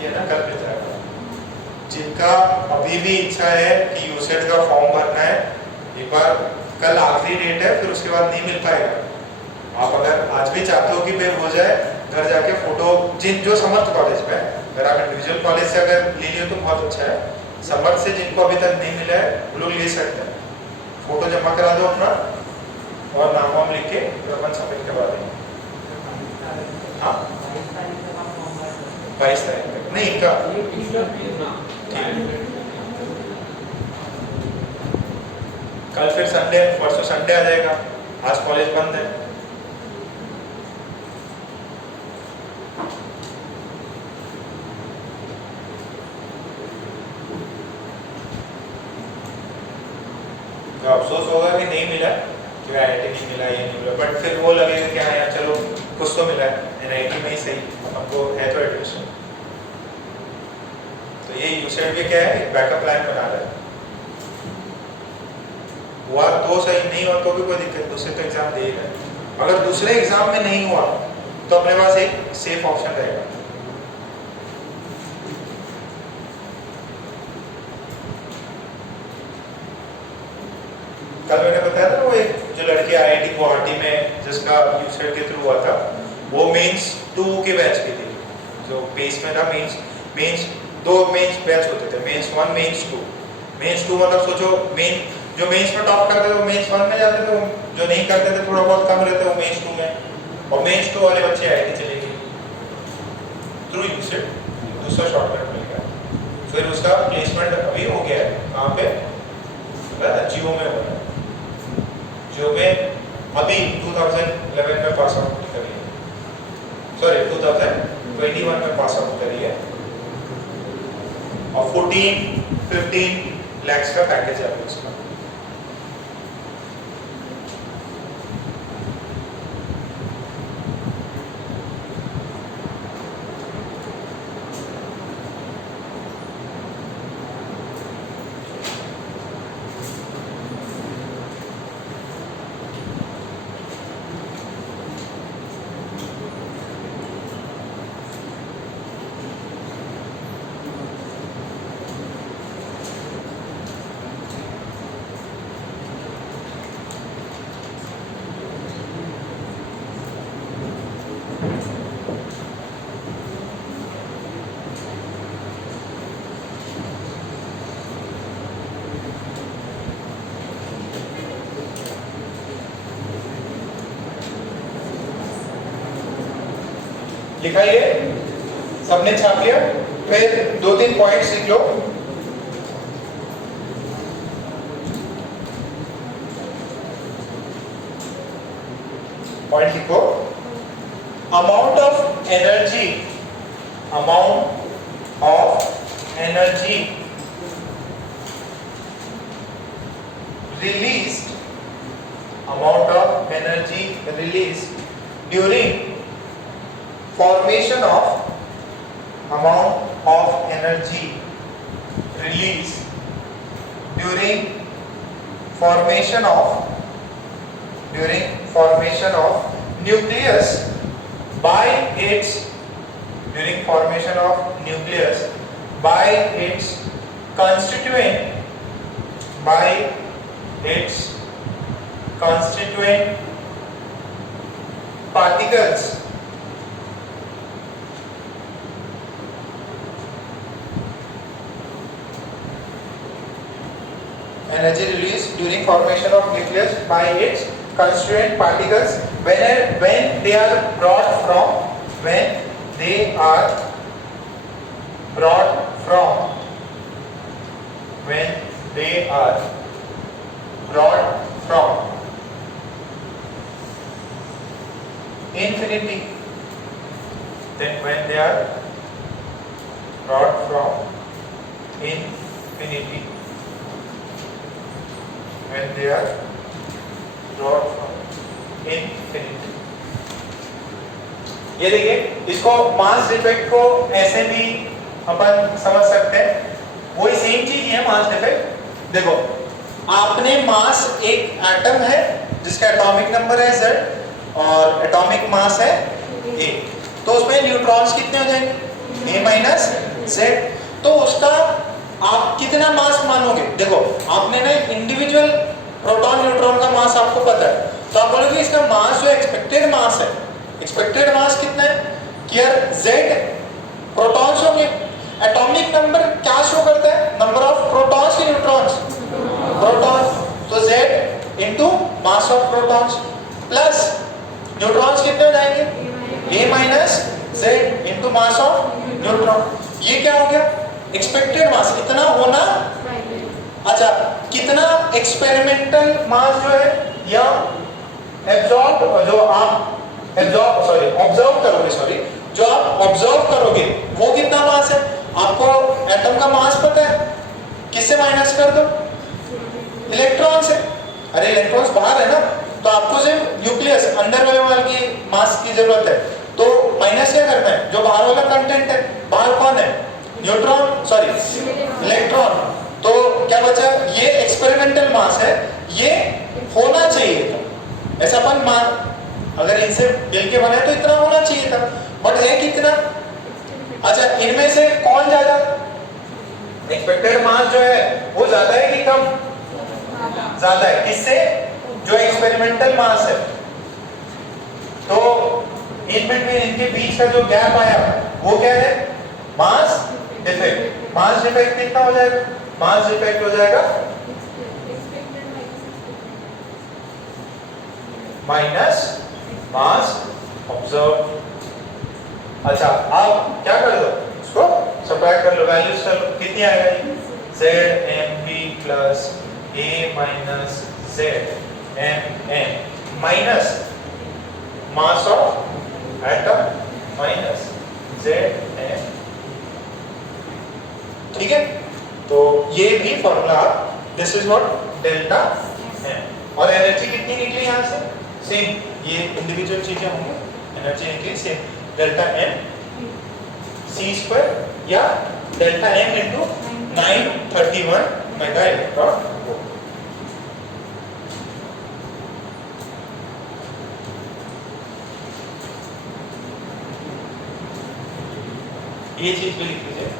ये ना कर लेता है, जिनका अभी भी इच्छा है कि यूसेट का फॉर्म भरना है, एक बार कल आखिरी डेट है, फिर उसके बाद नहीं मिल पाएगा। आप अगर आज भी चाहते हो कि फिर हो जाए, घर जाके फोटो जिन जो समर्थ कॉलेज में, अगर आप इंडिविजुअल कॉलेज से अगर ले लियो तो बहुत अच्छा है, समर्थ से जिनको अभी तक नहीं मिला है वो लोग ले सकते हैं। फोटो जमा करा दो अपना और नाम वाम लिख के फिर अपन सबमिट करवा देंगे। हाँ 22 तारीख तक नहीं इनका कल फिर संडे, परसों संडे आ जाएगा, आज कॉलेज बंद है। तो अफसोस होगा कि नहीं मिला, कि IIT नहीं मिला, ये नहीं मिला, बट फिर वो लगेगा कि हाँ यार चलो कुछ तो मिला है, NIT में ही सही हमको है तो एडमिशन। तो ये यूसेट भी क्या है, एक बैकअप प्लान बना रहा है। हुआ तो सही, नहीं हुआ तो भी कोई दिक्कत, दूसरे तो एग्जाम दे ही रहे। अगर दूसरे एग्जाम में नहीं हुआ तो अपने पास एक सेफ ऑप्शन रहेगा। कल मैंने बताया था वो एक जो लड़की IIT गुवाहाटी में जिसका यूसेट के थ्रू हुआ था, वो मेंस 2 के बैच की थी, जो बेस में था। मेंस 2 मेंस बैच होते थे, मेंस 1 मेंस 2। मेंस 2 मतलब सोचो मेन जो मेंस में टॉप करते थे वो मेंस 1 में जाते थे, जो नहीं करते थे थोड़ा बहुत कम रहते वो मेंस 2 में, और मेंस 2 वाले बच्चे IIT चले गए थ्रू यूसेट, दूसरा शॉर्टकट मिल गया। फिर उसका प्लेसमेंट अभी हो गया है, कहाँ पे, जियो में हो रहा है। जियो में अभी 2011 में पास आउट करी है, सॉरी 2021 में पास आउट करी है, और 14-15 लाख का पैकेज है अभी उसका। लिखाइए, सबने छाप लिया, फिर 2-3 पॉइंट्स लिख लो। पॉइंट लिखो, amount of energy released during formation of nucleus by its constituent particles energy released during formation of nucleus by its constituent particles when they are brought from infinity, then when they are brought from infinity, ये देखिए, इसको mass defect को ऐसे भी अपन समझ सकते हैं, वही सेम चीज है मास डिफेक्ट। देखो, आपने मास, एक एटम है जिसका एटॉमिक नंबर है Z और एटॉमिक मास है A, तो उसमें न्यूट्रॉन्स कितने हो जाएंगे, a माइनस जेड। तो उसका आप कितना मास मानोगे, देखो आपने ना इंडिविजुअल प्रोटॉन न्यूट्रॉन का मास आपको पता है, तो आप बोलोगे इसका मास जो एक्सपेक्टेड मास है, एक्सपेक्टेड मास कितना है कि यार z प्रोटॉन्स होंगे। एटॉमिक नंबर क्या शो करता है, नंबर ऑफ प्रोटॉन्स की न्यूट्रॉन्स, प्रोटॉन्स, तो z into mass of protons plus neutrons कितने हो जाएंगे, a minus z into mass of neutron. ये क्या हो गया, एक्सपेक्टेड मास इतना होना। अच्छा, कितना एक्सपेरिमेंटल मास जो है या एब्जॉर्ब, जो आप एब्जॉर्ब सॉरी ऑब्जर्व करोगे, सॉरी जो आप ऑब्जर्व करोगे वो कितना मास है। आपको एटम का मास पता है, किससे माइनस कर दो, इलेक्ट्रॉन से। अरे इलेक्ट्रॉन्स बाहर है ना, तो आपको सिर्फ न्यूक्लियस अंदर वाले की मास की जरूरत है, तो माइनस क्या करना है, जो बाहर वाला कंटेंट है। बाहर कौन है, न्यूट्रॉन सॉरी इलेक्ट्रॉन। तो क्या बचा, ये एक्सपेरिमेंटल मास है, ये होना चाहिए था ऐसा अपन मान, अगर इनसे मिलके बने तो इतना होना चाहिए था, बट है कितना। अच्छा, इनमें से कौन ज्यादा, एक्सपेक्टेड मास जो है वो ज्यादा है कि कम, ज्यादा है, किससे, जो एक्सपेरिमेंटल मास है। तो इन बिटवीन इनके बीच का जो गैप आया वो क्या है, मास डिफेक्ट। मास डिफेक्ट कितना हो जाएगा, मास डिफेक्ट हो जाएगा माइनस मास ऑब्जर्व। अच्छा, आप क्या कर दो, इसको सबट्रैक्ट कर लो, वैल्यूज कर लो, कितनी आएगा ये, Z M B plus A minus Z M N minus mass of atom minus Z M. ठीक है, तो ये भी formula, this is what delta M. और एनर्जी कितनी निकली यहाँ से, सेम, ये इंडिविजुअल चीजें होंगी, एनर्जी निकली same, delta M C square या delta M into 931 mega electron volt. ये चीज भी लिख लीजिए।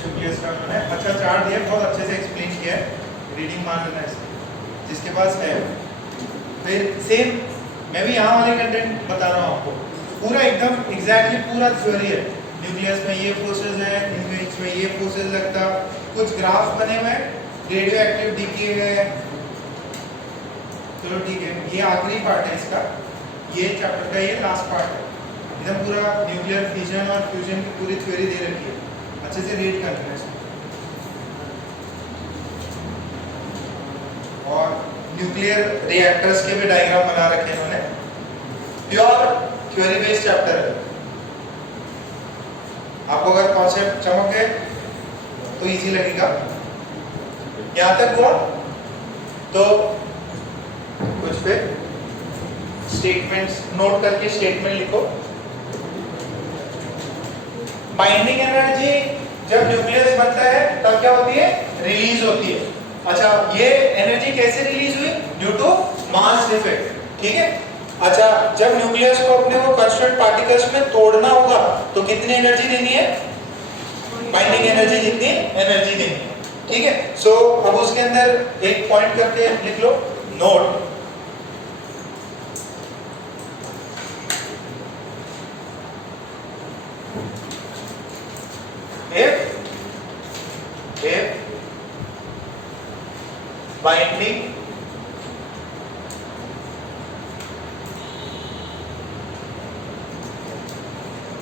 न्यूक्लियस का मैंने अच्छा चार्ट दिया, बहुत अच्छे से एक्सप्लेन किया है, रीडिंग मार लेना इसकी जिसके पास है। फिर सेम मैं भी यहाँ वाले कंटेंट बता रहा हूँ आपको, पूरा एकदम एग्जैक्टली पूरा थ्योरी है। न्यूक्लियस में ये फोर्सेस है, इनमें ये फोर्सेस लगता, कुछ ग्राफ बने हुए हैं, रेडियो एक्टिव डीके है। चलो ठीक है, ये आखिरी पार्ट है इसका, ये चैप्टर का ये लास्ट पार्ट है। एकदम पूरा न्यूक्लियर फिजन और फ्यूजन की पूरी थ्योरी दे रखी है, अच्छे से रीड कर लेना इसको। और न्यूक्लियर रिएक्टर्स के भी डायग्राम बना रखे इन्होंने, प्योर थ्योरी बेस्ड चैप्टर है। आपको अगर कॉन्सेप्ट चमक गए तो इजी लगेगा। यहां तक हुआ तो कुछ पे स्टेटमेंट्स नोट करके स्टेटमेंट लिखो। बाइंडिंग एनर्जी जब न्यूक्लियस बनता है तब क्या होती है, रिलीज होती है। अच्छा, ये एनर्जी कैसे रिलीज हुई? ड्यू टू मास इफेक्ट, ठीक है। अच्छा, जब न्यूक्लियस को अपने को कांस्टेंट पार्टिकल्स में तोड़ना होगा तो कितनी एनर्जी देनी है? बाइंडिंग एनर्जी जितनी एनर्जी देनी है, ठीक है। सो अब उसके अंदर एक पॉइंट करके लिख लो, note.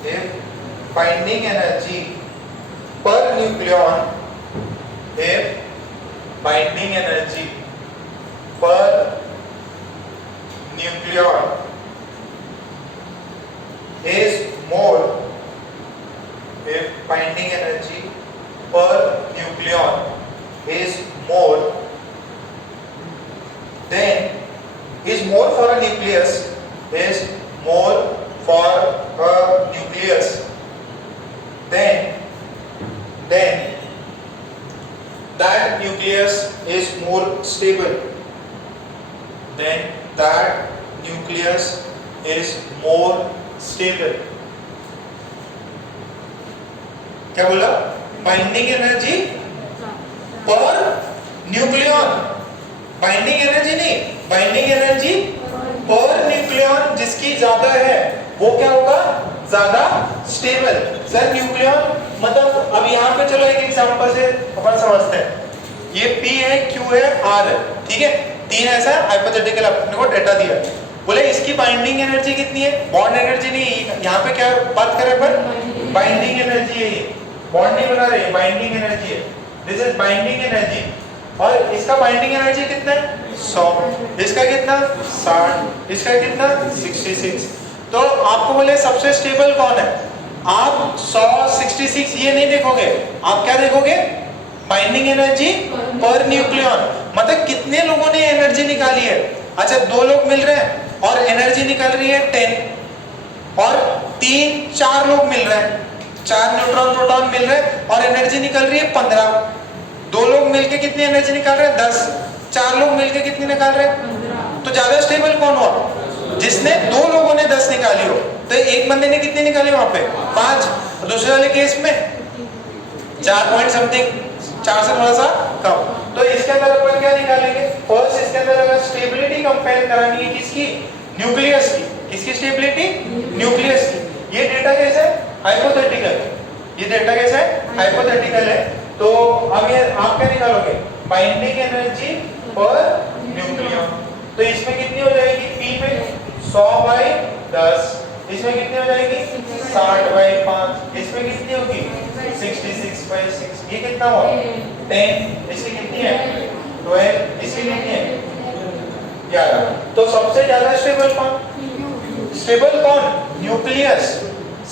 if binding energy per nucleon, if binding energy per nucleon is more, if binding energy per nucleon is more, then is more for a nucleus, is more for a nucleus, then that nucleus is more stable, then that nucleus is more stable. क्या बोला? Binding energy per nucleon, binding energy नहीं, binding energy per nucleon जिसकी ज्यादा है वो क्या होगा? ज्यादा स्टेबल। सर न्यूक्लियन मतलब, अब यहाँ पे चलो एक एग्जांपल से अपन समझते हैं। ये P है, Q है, R है, ठीक है, तीन ऐसा हाइपोथेटिकल अपने को डेटा दिया। बोले इसकी बाइंडिंग एनर्जी कितनी है? बॉन्ड एनर्जी नहीं, यहाँ पे क्या बात करें अपन? बाइंडिंग एनर्जी है, बॉन्ड नहीं बना रहे, बाइंडिंग एनर्जी है। This is binding energy. और इसका बाइंडिंग एनर्जी कितना है? 100। इसका कितना? 60। इसका कितना? 66। तो आपको बोले सबसे स्टेबल कौन है? आप 100, 66 ये नहीं देखोगे, आप क्या देखोगे? बाइंडिंग एनर्जी पर न्यूक्लियन, मतलब कितने लोगों ने एनर्जी निकाली है। अच्छा, 2 लोग मिल रहे हैं और एनर्जी निकल रही है 10, और 3-4 लोग मिल रहे हैं, 4 न्यूट्रॉन प्रोटॉन मिल रहे हैं और एनर्जी निकल रही है 15। 2 लोग मिलके कितनी एनर्जी निकाल रहे हैं? 10। 4 लोग मिलके कितनी निकाल रहे हैं? 15। तो ज्यादा स्टेबल कौन हुआ? जिसने 2 लोगों ने 10 निकाली हो। तो एक बंदे ने कितनी निकाली वहां पे? 5। दूसरे वाले केस में 4 पॉइंट समथिंग, 4 से थोड़ा सा कम। तो इसके अंदर अपन क्या निकालेंगे? फर्स्ट इसके अंदर अगर स्टेबिलिटी कंपेयर करानी है किसकी? न्यूक्लियस की। किसकी स्टेबिलिटी? न्यूक्लियस की। ये डेटा कैसे है? हाइपोथेटिकल। ये डेटा कैसे है? हाइपोथेटिकल है। तो अब ये आप क्या निकालोगे? Binding energy per nucleon. तो इसमें कितनी हो जाएगी? P में 100/10। इसमें कितनी हो जाएगी? 60/5। इसमें कितनी होगी? 66/6। ये कितना हुआ? 10। इसकी कितनी है? 12। इसकी कितनी है? 11। तो सबसे ज्यादा स्टेबल कौन? स्टेबल कौन? न्यूक्लियस।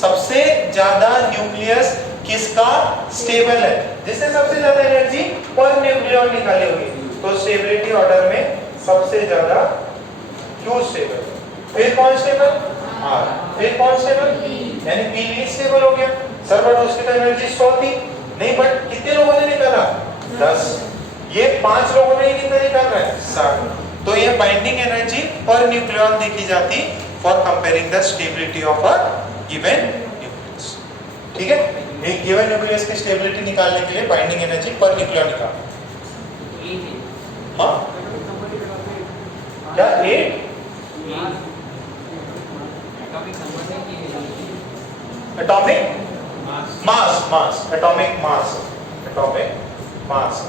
सबसे ज्यादा न्यूक्लियस किसका स्टेबल है? जिसने सबसे ज्यादा एनर्जी पर न्यूक्लियन निकाली होगी। तो स्टेबिलिटी ऑर्डर में सबसे ज्यादा Q स्टेबल, फिर कौन स्टेबल? R, फिर कौन स्टेबल? यानी P लीस्ट स्टेबल हो गया। सर बट उसकी तो एनर्जी 100 थी। नहीं, बट कितने लोगों ने निकाला? 10। ये 5 लोगों ने कितना निकाला है? 60। तो ये बाइंडिंग एनर्जी पर न्यूक्लियन देखी जाती for comparing the stability of a given nucleus, ठीक है। एक गिवन न्यूक्लियस की स्टेबिलिटी निकालने के लिए बाइंडिंग एनर्जी पर न्यूक्लियन निकालो। हाँ क्या? 8 एटॉमिक मास, एटॉमिक मास,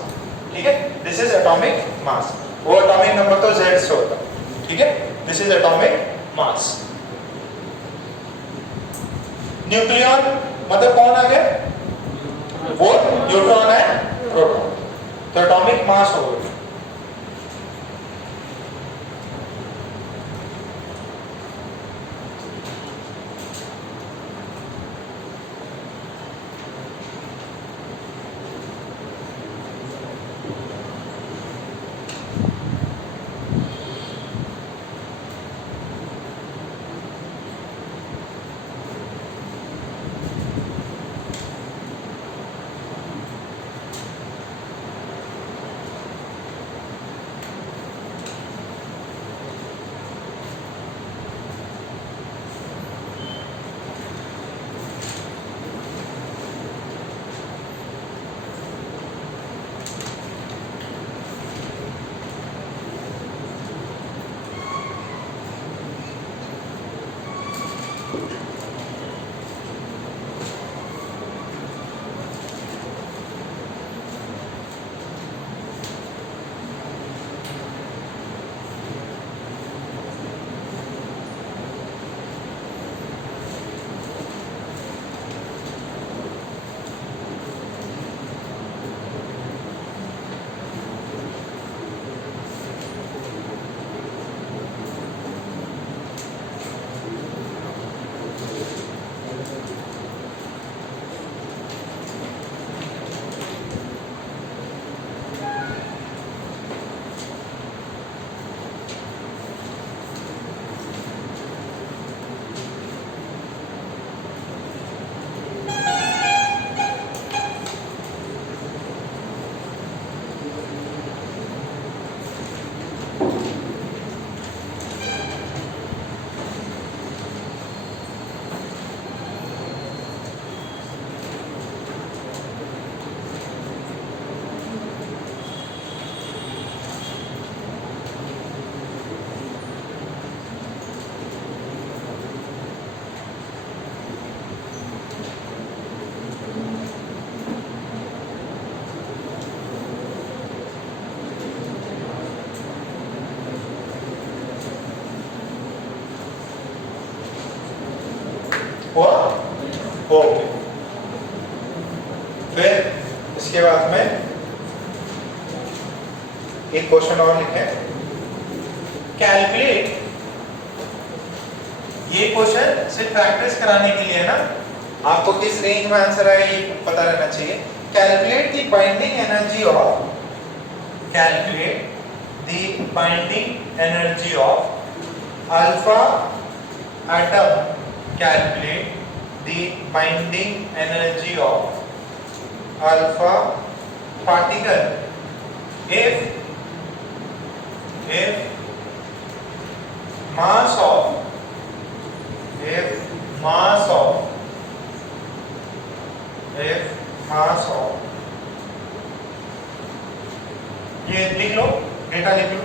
ठीक है। This is atomic mass. वो एटॉमिक नंबर तो Z से होता, ठीक है। This is atomic mass. Nucleon मतलब कौन आ गया? वो न्यूट्रॉन है, प्रोटॉन। तो एटॉमिक मास हो गया। ओके, फिर इसके बाद में एक क्वेश्चन और लिखे, कैलकुलेट, ये क्वेश्चन सिर्फ प्रैक्टिस कराने के लिए है ना, आपको किस रेंज में आंसर आएगा ये पता रहना चाहिए। Calculate the binding energy of, calculate the binding energy of alpha atom, calculate the binding energy of alpha particle if mass of ये लिख लो, डेटा लिख लो,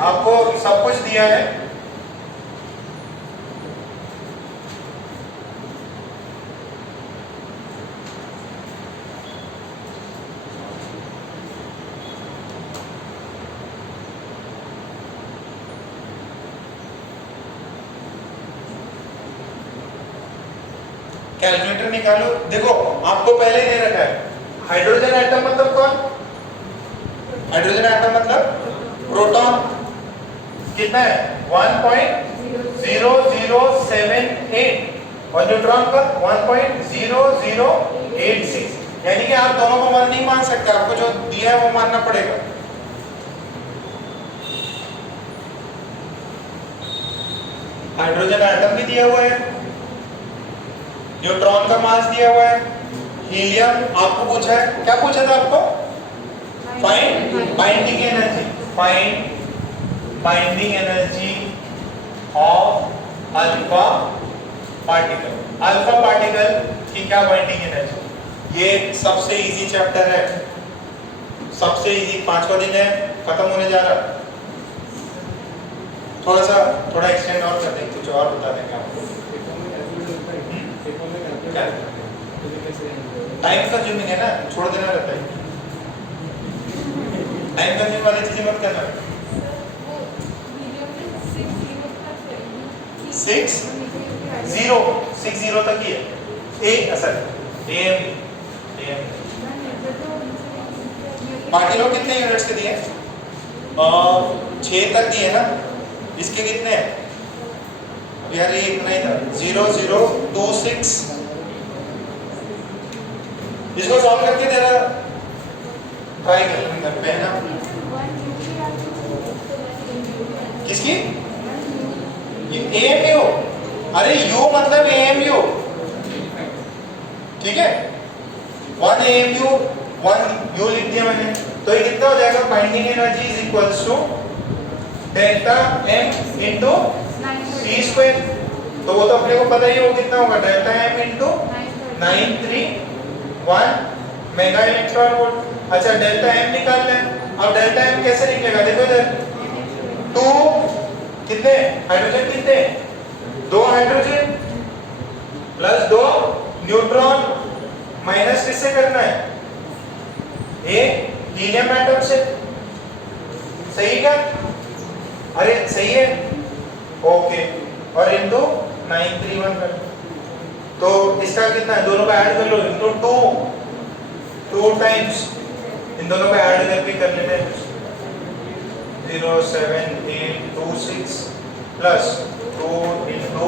आपको सब कुछ दिया है। कैलकुलेटर निकालो, देखो आपको पहले दे रखा है हाइड्रोजन एटम मतलब कौन, हाइड्रोजन एटम मतलब प्रोटॉन, कितना है 1.0078 और न्यूट्रॉन का 1.0086, यानी कि आप दोनों को मान नहीं मान सकते, आपको जो दिया है वो मानना पड़ेगा। हाइड्रोजन एटम भी दिया हुआ है, न्यूट्रॉन का मास दिया हुआ है, हीलियम आपको पूछा है, क्या पूछा था आपको, find binding energy, find binding energy of alpha particle, alpha particle की क्या बाइंडिंग एनर्जी, ये सबसे इजी चैप्टर है, सबसे इजी, 5वां दिन है, खत्म होने जा रहा, थोड़ा एक्सटेंड और कर देंगे, कुछ और बता देंगे आपको। टाइम कंज्यूमिंग है ना, छोड़ देना रहता है, टाइम कंज्यूमिंग वाली चीजें मत करना। 60 तक ही है, बाकी लोग कितने यूनिट्स के दिए, 6 तक दिए ना, इसके कितने हैं, यार ये इतना ही था 0026, इसको सॉल्व करके जरा ट्राई कर लेंगे घर पे, है ना। किसकी, ये AMU, अरे U मतलब AMU, ठीक है, 1 AMU 1 U लिख दिया मैंने, तो ये कितना हो जाएगा, binding energy is equals to delta M into C square, तो वो तो अपने को पता ही है वो कितना होगा, delta M into 931 mega electron volt. अच्छा डेल्टा M निकालना है, अब डेल्टा M कैसे निकलेगा, देखो इधर 2 कितने हाइड्रोजन, कितने 2 हाइड्रोजन प्लस 2 न्यूट्रॉन, माइनस किससे करना है, एक हीलियम एटम से, सही का, अरे सही है, ओके, और इनटू 931 कर, तो इसका कितना है, दोनों का ऐड कर लो, इनटू 2 टाइम्स, इन दोनों का ऐड करके कर लेते हैं, 07826 प्लस 2 इंटू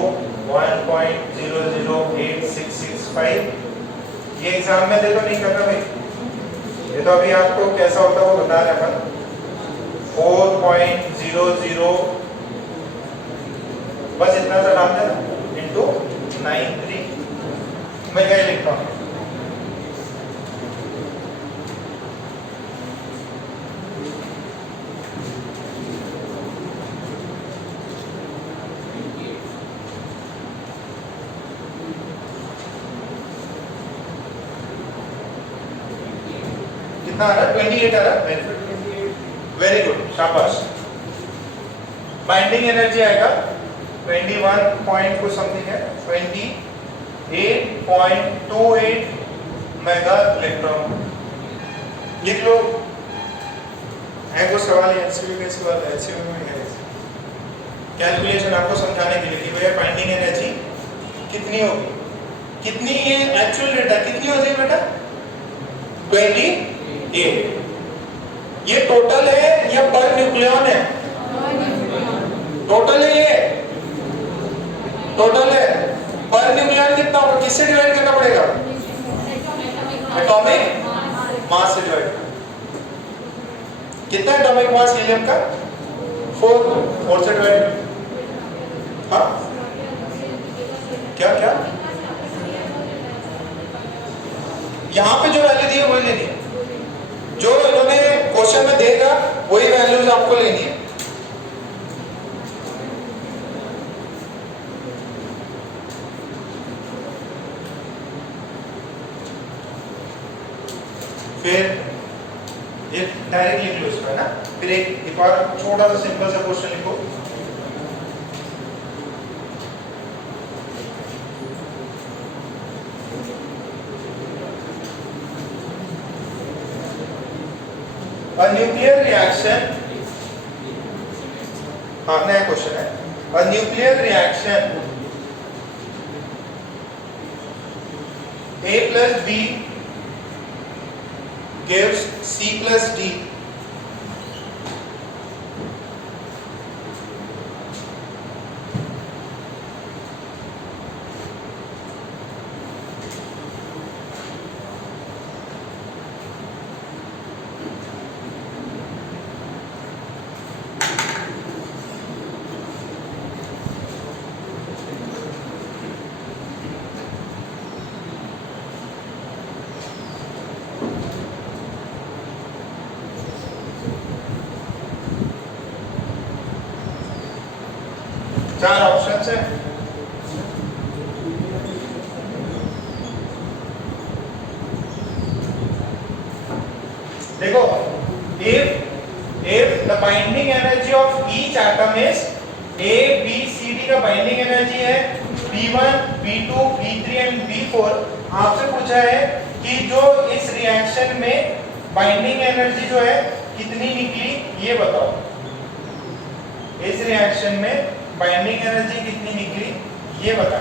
1.008665, ये एग्जाम में दे तो नहीं करना भाई, ये तो अभी आपको कैसा होता है वो बता रहे हैं, 4.00 बस इतना सा डाल देना इंटू 93 मेगा इलेक्ट्रॉन, कितना आ रहा है, 28 आ रहा है, वेरी गुड, शाबाश। बाइंडिंग एनर्जी आएगा 21 पॉइंट कुछ समथिंग है, 21 8.28 मेगा इलेक्ट्रॉन। लिख लो, है वो सवाल, एमसीक्यू का सवाल, एमसीक्यू में है कैलकुलेशन आपको समझाने के लिए कि भैया बाइंडिंग एनर्जी कितनी होगी, कितनी ये एक्चुअल डेटा कितनी हो जाएगी बेटा 28। ये टोटल है या पर न्यूक्लियन है? टोटल है, ये टोटल है। पर न्यूक्लियन कितना होगा, किससे डिवाइड करना पड़ेगा? एटॉमिक मास से डिवाइड। कितना एटॉमिक मास हीलियम का? 4 से डिवाइड। हाँ क्या क्या यहाँ पे जो वैल्यू दी है वही लेनी है, जो इन्होंने क्वेश्चन में देगा वही वैल्यूज आपको लेनी है। फिर ये डायरेक्ट लिख लो इसमें ना, फिर एक बार छोटा सा सिंपल सा क्वेश्चन लिखो। A nuclear reaction, हाँ नया क्वेश्चन है। A nuclear reaction A plus B gives C plus D. चार ऑप्शंस है, देखो if the binding energy of each atom is A, B, C, D का बाइंडिंग एनर्जी है B1, B2, B3 and B4, आपसे पूछा है कि जो इस रिएक्शन में बाइंडिंग एनर्जी जो है कितनी निकली ये बताओ। इस रिएक्शन में बाइंडिंग एनर्जी कितनी निकली ये बता।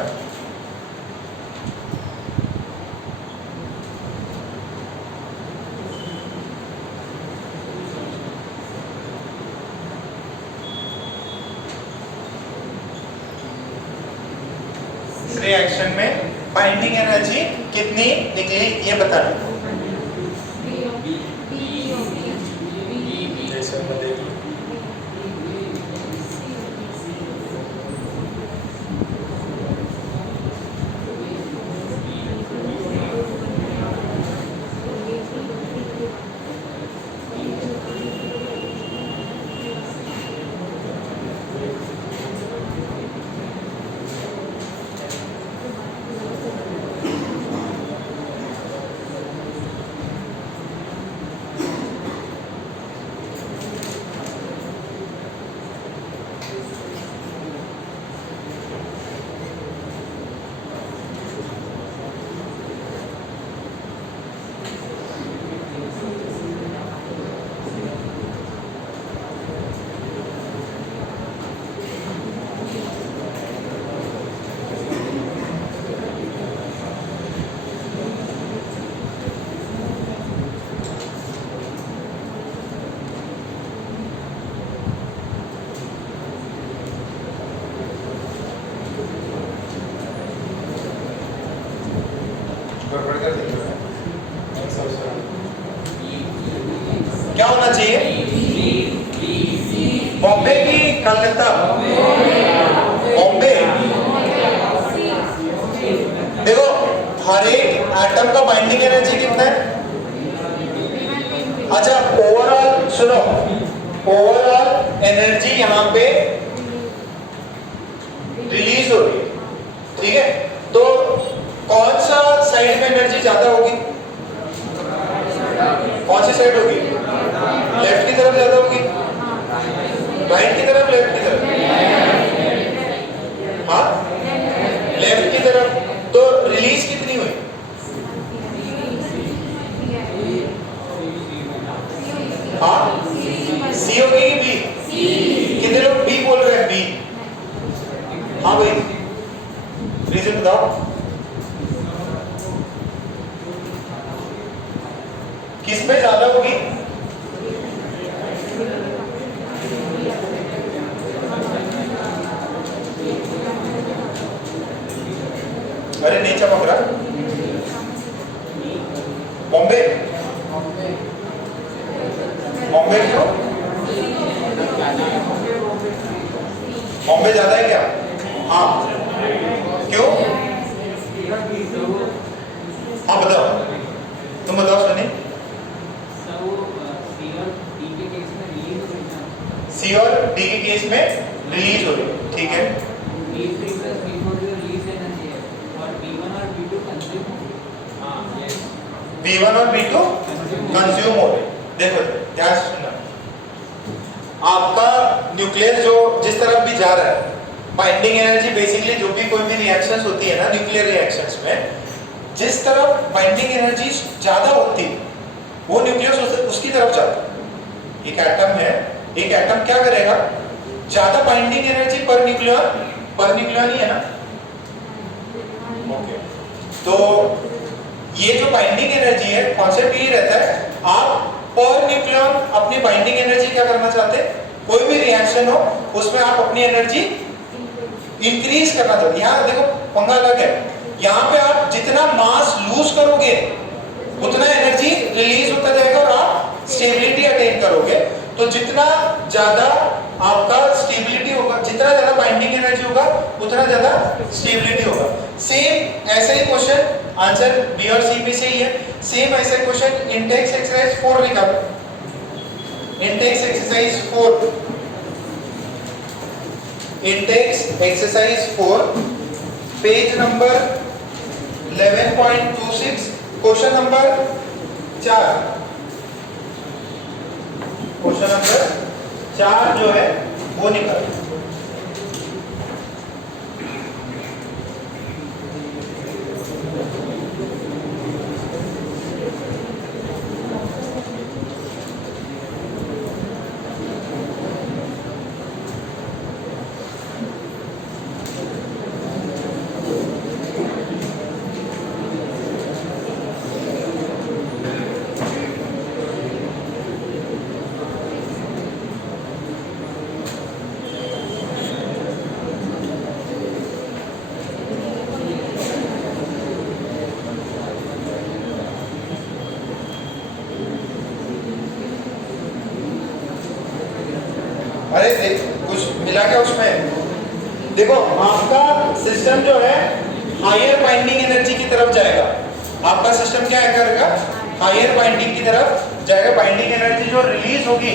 इस रिएक्शन में बाइंडिंग एनर्जी कितनी निकली ये बता। क्या होना चाहिए? बॉम्बे की कलकत्ता? बॉम्बे। देखो हर एक एटम का बाइंडिंग एनर्जी कितना है? अच्छा ओवरऑल सुनो, ओवरऑल एनर्जी यहाँ पे रिलीज हो रही है, ठीक है? तो कौन सा साइड में एनर्जी ज्यादा होगी? कौन सी साइड होगी? लेफ्ट की तरफ ज्यादा होगी, राइट की तरफ, लेफ्ट की तरफ? हाँ लेफ्ट की तरफ। तो रिलीज किसमें ज्यादा होगी? अरे नहीं चमक रहा। बॉम्बे, बॉम्बे क्यों? बॉम्बे ज्यादा है क्या? हाँ, क्यों? हाँ बताओ, तुम बताओ सुनी। सी और डी के केस में रिलीज हो रही, ठीक है। V1 और V2 कंज्यूम हो रहे। देखो ध्यान से सुनना, आपका न्यूक्लियस जो जिस तरफ भी जा रहा है, बाइंडिंग एनर्जी बेसिकली जो भी कोई भी रिएक्शंस होती है ना न्यूक्लियर रिएक्शंस में, जिस तरफ बाइंडिंग एनर्जी ज्यादा होती है वो न्यूक्लियस उसकी तरफ जाता है। एक एटम है, एक एटम क्या करेगा, ज्यादा बाइंडिंग एनर्जी पर न्यूक्लियन ही है ना, ओके। तो ये जो बाइंडिंग एनर्जी है, कॉन्सेप्ट ये रहता है, आप पर न्यूक्लियन अपनी बाइंडिंग एनर्जी क्या करना चाहते हैं, कोई भी रिएक्शन हो उसमें आप अपनी एनर्जी इंक्रीज करना चाहते हैं। यहाँ देखो पंगा अलग है, यहाँ पे आप जितना मास लूज करोगे उतना एनर्जी रिलीज होता जाएगा और आप स्टेबिलिटी अटेन करोगे। तो जितना ज्यादा आपका स्टेबिलिटी होगा, जितना ज्यादा बाइंडिंग एनर्जी होगा उतना ज्यादा स्टेबिलिटी होगा। सेम ऐसा ही क्वेश्चन, आंसर बी और सी में से ही है। सेम ऐसा क्वेश्चन इंटेक्स एक्सरसाइज 4 निकालो, Intex exercise 4, Intex exercise 4 page number 11.26 question number 4, question number 4 जो है वो निकालो। अरे देख कुछ मिला क्या उसमें? देखो आपका सिस्टम जो है हायर बाइंडिंग एनर्जी की तरफ जाएगा। आपका सिस्टम क्या है करेगा, हायर बाइंडिंग की तरफ जाएगा। बाइंडिंग एनर्जी जो रिलीज होगी,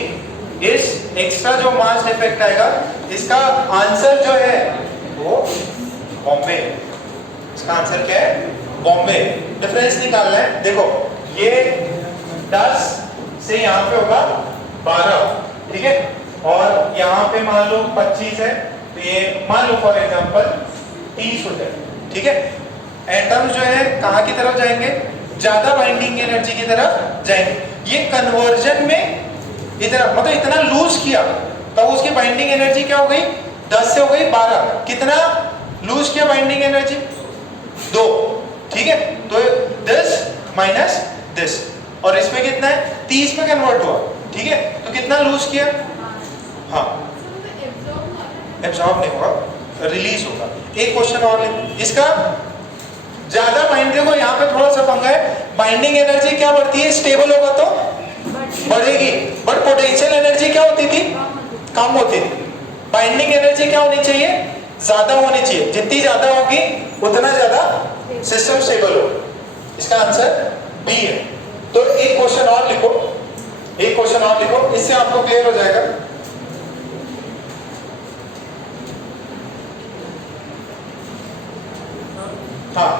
इस एक्स्ट्रा जो मास इफेक्ट आएगा, इसका आंसर जो है वो बॉम्बे। इसका आंसर क्या है? बॉम्बे। डिफरेंस निकालना है। देखो ये 10 से यहाँ पे होगा 12, ठीक है, और यहाँ पे मान लो 25 है, तो ये मान लो फॉर एग्जांपल 30 हो जाए, ठीक है। एटम्स जो है कहाँ की तरफ जाएंगे, ज्यादा बाइंडिंग एनर्जी की तरफ जाएंगे। ये कन्वर्जन में इतना मतलब इतना लूज किया तो उसकी बाइंडिंग एनर्जी क्या हो गई, 10 से हो गई 12। कितना लूज किया बाइंडिंग एनर्जी? 2, ठीक है। तो 10 माइनस 10 और इसमें कितना है, 30 में कन्वर्ट हुआ, ठीक है। तो कितना लूज किया? हाँ, एब्जॉर्ब नहीं होगा, रिलीज होगा। एक क्वेश्चन और इसका ज्यादा बाइंड, देखो यहाँ पे थोड़ा सा पंगा है, बाइंडिंग एनर्जी क्या बढ़ती है, स्टेबल होगा तो बढ़ेगी, बट पोटेंशियल एनर्जी क्या होती थी, कम होती थी। बाइंडिंग एनर्जी क्या होनी चाहिए, ज्यादा होनी चाहिए। जितनी ज्यादा होगी उतना ज्यादा सिस्टम स्टेबल होगा। इसका आंसर बी है। तो एक क्वेश्चन और लिखो, एक क्वेश्चन और लिखो, इससे आपको क्लियर हो जाएगा। हाँ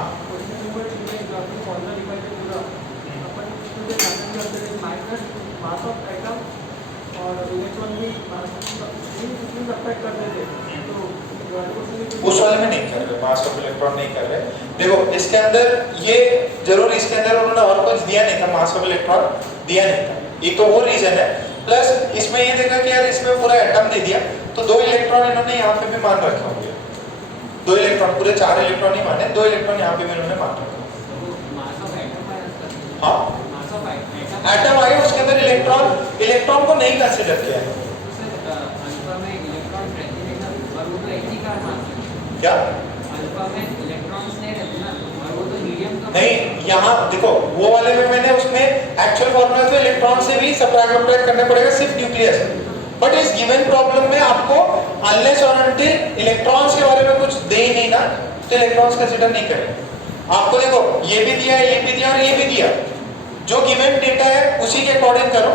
उस वाले में नहीं कर रहे, मास ऑफ इलेक्ट्रॉन नहीं कर रहे। देखो इसके अंदर ये जरूर, इसके अंदर उन्होंने और कुछ दिया नहीं था, मास ऑफ इलेक्ट्रॉन दिया नहीं था, एक तो वो रीजन है। प्लस इसमें ये देखा कि यार इसमें पूरा एटम दे दिया, तो 2 इलेक्ट्रॉन इन्होंने यहाँ पे भी मान रखे होंगे। 2 इलेक्ट्रॉन, पूरे 4 इलेक्ट्रॉन ही माने, 2 इलेक्ट्रॉन यहाँ पे भी इन्होंने मान रखे। हाँ एटम आ गया, उसके अंदर इलेक्ट्रॉन को नहीं कंसिडर किया है। अल्फा में इलेक्ट्रॉन रहते हैं ना, और वो तो एक ही का मास है। क्या अल्फा में इलेक्ट्रॉन्स नहीं रहते ना, और वो तो हीलियम का नहीं, यहाँ देखो वो वाले में मैंने उसमें एक्चुअल फॉर्मूला तो इलेक्ट्रॉन से भी सब्ट्रैक्ट करने पड़ेगा, सिर्फ न्यूक्लियस। बट इस गिवन प्रॉब्लम में आपको अनलेस और अनटिल इलेक्ट्रॉन्स के बारे में कुछ दे ही नहीं ना, तो इलेक्ट्रॉन्स कंसीडर नहीं करें। आपको देखो ये भी दिया, ये भी दिया और ये भी दिया, जो गिवन डेटा है उसी के अकॉर्डिंग करो।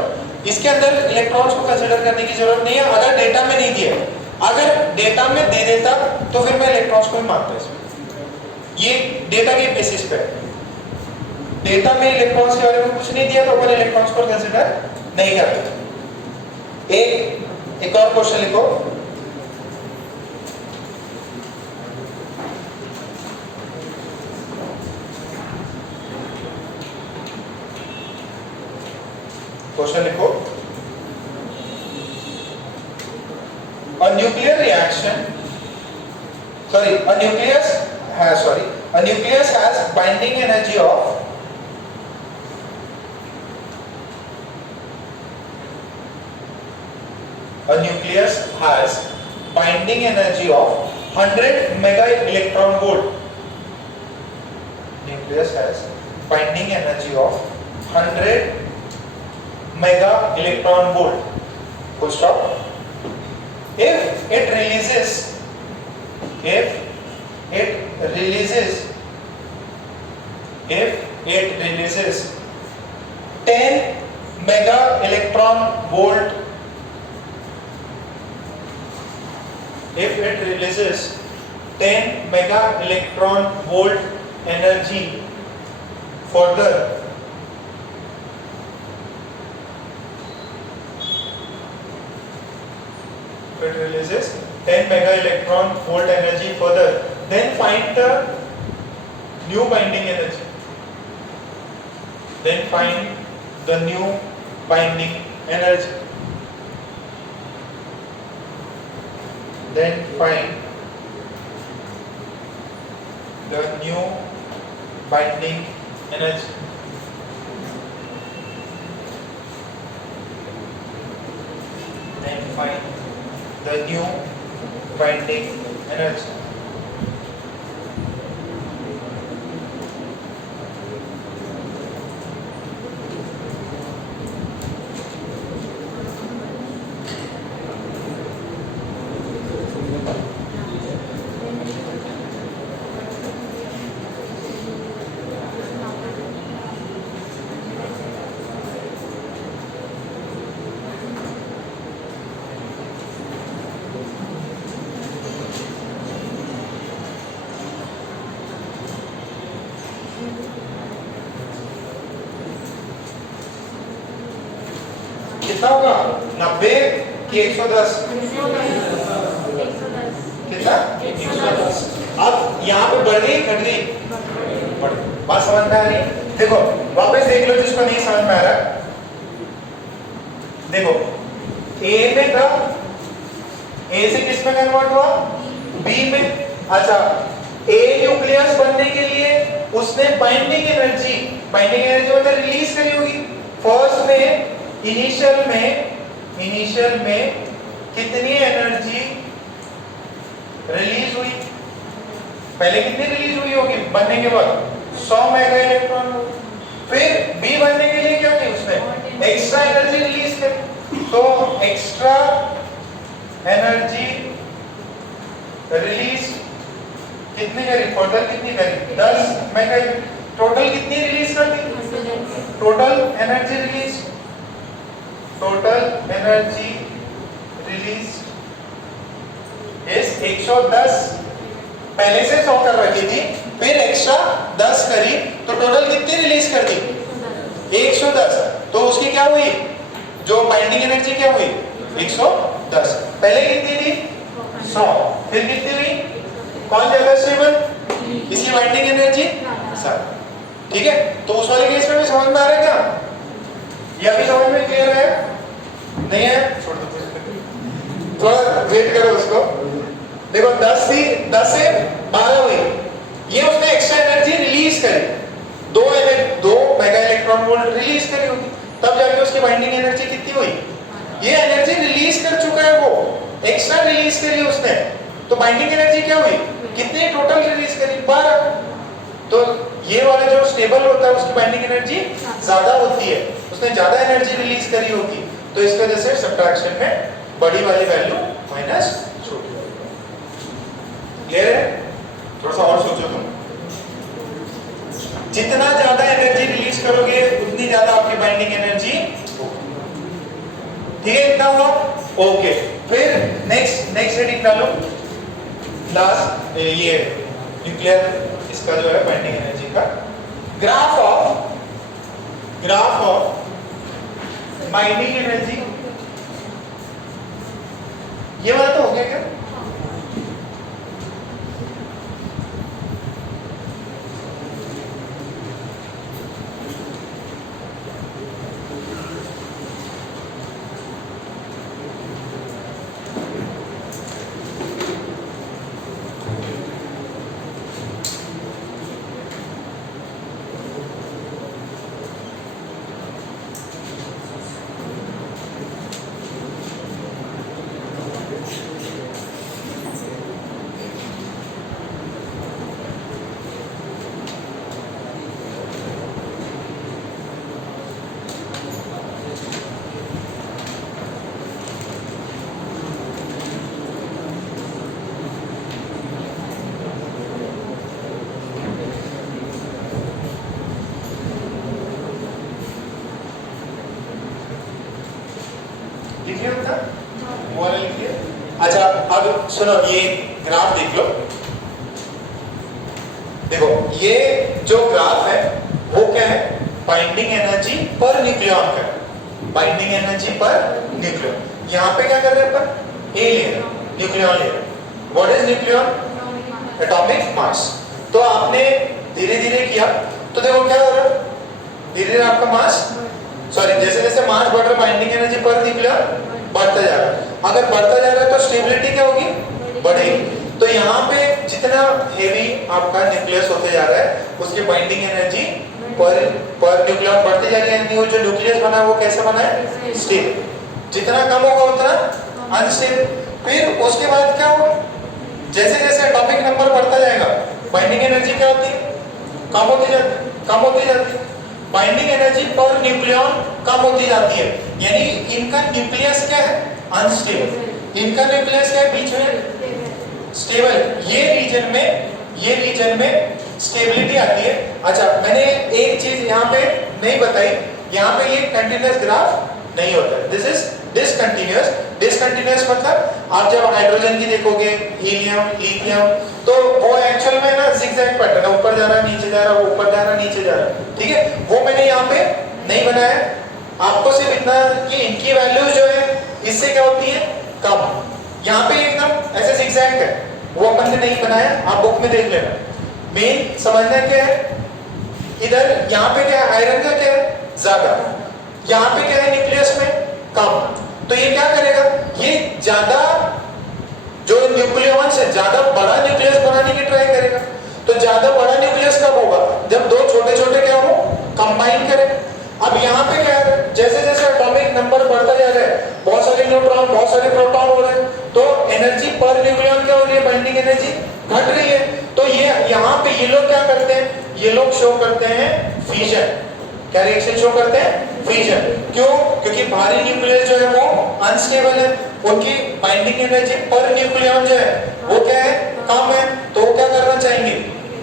इसके अंदर इलेक्ट्रॉन्स को कंसीडर करने की जरूरत नहीं है। अगर डेटा में नहीं दिया, अगर डेटा में दे देता तो फिर मैं इलेक्ट्रॉन्स को ही मानता इसमें। ये डेटा के बेसिस पे है। डेटा में इलेक्ट्रॉन्स के बारे में कुछ नहीं दिया तो अपन इलेक्ट्रॉन्स को कंसीडर नहीं करते। एक और क्वेश्चन लिखो। क्वेश्चन लिखो, a nuclear reaction, a nucleus has binding energy of a nucleus has binding energy of 100 mega electron volt. Nucleus has binding energy of 100 mega electron volt. Full stop. If it releases 10 mega electron volt, if it releases 10 mega electron volt energy further, if it releases 10 mega electron volt energy further, then find the new binding energy. Then find the new binding energy. Then find the new binding energy. Then find the new binding energy. कितना होगा 90 कि 110? कितना 110। अब यहाँ पे बढ़ गई घट गई? बढ़ गई। बात समझ में आ रही? देखो वापस देख लो जिसको नहीं समझ में आ रहा। देखो ए में था, ए से किस में कन्वर्ट हुआ? बी में। अच्छा, ए न्यूक्लियस बनने के लिए उसने बाइंडिंग एनर्जी मतलब रिलीज करी होगी। फर्स्ट में इनिशियल में कितनी एनर्जी रिलीज हुई? पहले कितनी रिलीज हुई होगी बनने के बाद? 100 मेगा इलेक्ट्रॉन। फिर बी बनने के लिए क्या की उसने एक्स्ट्रा एनर्जी रिलीज करी, तो एक्स्ट्रा एनर्जी रिलीज कितनी करी? फर्दर कितनी करी? 10 मेगा। टोटल कितनी रिलीज कर दी? टोटल एनर्जी रिलीज इस 110 पहले से 100 कर रखी थी, फिर एक्स्ट्रा 10 करी, तो टोटल कितनी रिलीज कर दी? 110। तो उसकी क्या हुई? जो बाइंडिंग एनर्जी क्या हुई? 110। पहले कितनी थी? 100। फिर कितनी हुई? कौन ज्यादा स्टेबल? इसकी बाइंडिंग एनर्जी 7। ठीक है, तो उस वाले केस में भी समझ में आ रहा है क्या? ये अभी समझ में क्लियर है? नहीं है? छोड़ दो, थोड़ा वेट करो उसको। देखो 10 थी, 10 से 12 हुई, ये उसने एक्स्ट्रा एनर्जी रिलीज करी, 2 मेगा इलेक्ट्रॉन वोल्ट रिलीज करी होगी। तब जाके उसकी बाइंडिंग एनर्जी कितनी हुई, ये एनर्जी रिलीज कर चुका है, वो एक्स्ट्रा रिलीज करी उसने, तो बाइंडिंग एनर्जी क्या हुई, कितनी टोटल रिलीज करी, 12। तो ये वाला जो स्टेबल होता है उसकी बाइंडिंग एनर्जी ज्यादा होती है, उसने ज्यादा एनर्जी रिलीज करी होगी, तो इस वजह से सब्ट्रैक्शन में बड़ी वाली वैल्यू माइनस छोटी वाली। क्लियर है? थोड़ा सा और सोचो तुम, जितना ज्यादा एनर्जी रिलीज करोगे उतनी ज्यादा आपकी बाइंडिंग एनर्जी होगी। ठीक है, इतना हुआ, ओके। फिर नेक्स्ट हेडिंग डालो, लास्ट ये न्यूक्लियर इसका जो है बाइंडिंग एनर्जी का ग्राफ ऑफ बाइंडिंग एनर्जी, ये वाला तो हो गया क्या? लिखिए होता वो वाला लिखिए। अच्छा, अब सुनो, ये ग्राफ देख लो। देखो ये जो ग्राफ है वो क्या है, बाइंडिंग एनर्जी पर न्यूक्लियॉन का, बाइंडिंग एनर्जी पर न्यूक्लियॉन। यहाँ पे क्या कर रहे हैं अपन, ए ले रहे हैं, न्यूक्लियॉन ले रहे हैं। What is nucleon? Atomic mass. तो आपने धीरे धीरे किया तो देखो क्या हो रहा है, धीरे धीरे आपका मास, सॉरी, जैसे जैसे मास बढ़ रहा है बाइंडिंग एनर्जी पर न्यूक्लियॉन बढ़ता जा रहा है। अगर बढ़ता जा रहा है तो स्टेबिलिटी क्या होगी, बढ़ेगी। तो यहाँ पे जितना हेवी आपका न्यूक्लियस होते जा रहा है उसकी बाइंडिंग एनर्जी पर न्यूक्लियॉन बढ़ती जा रही है। वो जो न्यूक्लियस बना है वो कैसे बना है, स्टेबल। जितना कम होगा उतना अनस्टेबल। फिर उसके बाद क्या होगा, जैसे जैसे एटॉमिक नंबर बढ़ता जाएगा बाइंडिंग एनर्जी क्या होती है, कम होती जाती है, कम होती जाती है। बाइंडिंग एनर्जी पर न्यूक्लियॉन कम होती जाती है, यानी इनका न्यूक्लियस क्या है, अनस्टेबल। इनका न्यूक्लियस क्या है, बीच में स्टेबल। ये रीजन में स्टेबिलिटी आती है। अच्छा, मैंने एक चीज यहाँ पे नहीं बताई, यहाँ पे ये कंटिन्यूअस ग्राफ नहीं होता है, दिस इज डिसकंटिन्यूअस। डिसकंटिन्यूअस मतलब आप जब हाइड्रोजन की देखोगे, हीलियम, लिथियम, तो वो एक्चुअल में ना जिगजैग पैटर्न है, ऊपर जा रहा है, नीचे जा रहा है, ऊपर जा रहा है, नीचे जा रहा है। ठीक है, वो मैंने यहाँ पे नहीं बनाया, आपको सिर्फ इतना कि इनकी वैल्यूज जो है इससे क्या होती है, कम। यहाँ पे एकदम ऐसे जिगजैग है, वो अपन ने नहीं बनाया, आप बुक में देख लेना। मेन समझना क्या है, इधर यहाँ पे क्या है, आयरन का क्या है, ज्यादा, यहाँ पे क्या है, न्यूक्लियस में कम। तो ये क्या करेगा, ये ज्यादा जो न्यूक्लियॉन से ज्यादा बड़ा न्यूक्लियस बनाने की ट्राई करेगा। तो ज्यादा बड़ा न्यूक्लियस कब होगा, जब दो छोटे छोटे क्या हो, कंबाइन करें। अब यहाँ पे क्या है, जैसे जैसे एटॉमिक नंबर बढ़ता जा रहा है, बहुत सारे न्यूट्रॉन, बहुत सारे प्रोटॉन हो रहे हैं, तो एनर्जी पर न्यूक्लियॉन क्या हो रही है, बाइंडिंग एनर्जी घट रही है। तो ये यहाँ पे ये लोग क्या करते हैं, ये लोग शो करते हैं फिजन। क्या रिएक्शन शो करते हैं, फिजन। क्यों? क्योंकि भारी न्यूक्लियस जो है वो अनस्टेबल है, उनकी बाइंडिंग एनर्जी पर न्यूक्लियॉन जो है वो क्या है, कम है। तो वो क्या करना चाहेंगे,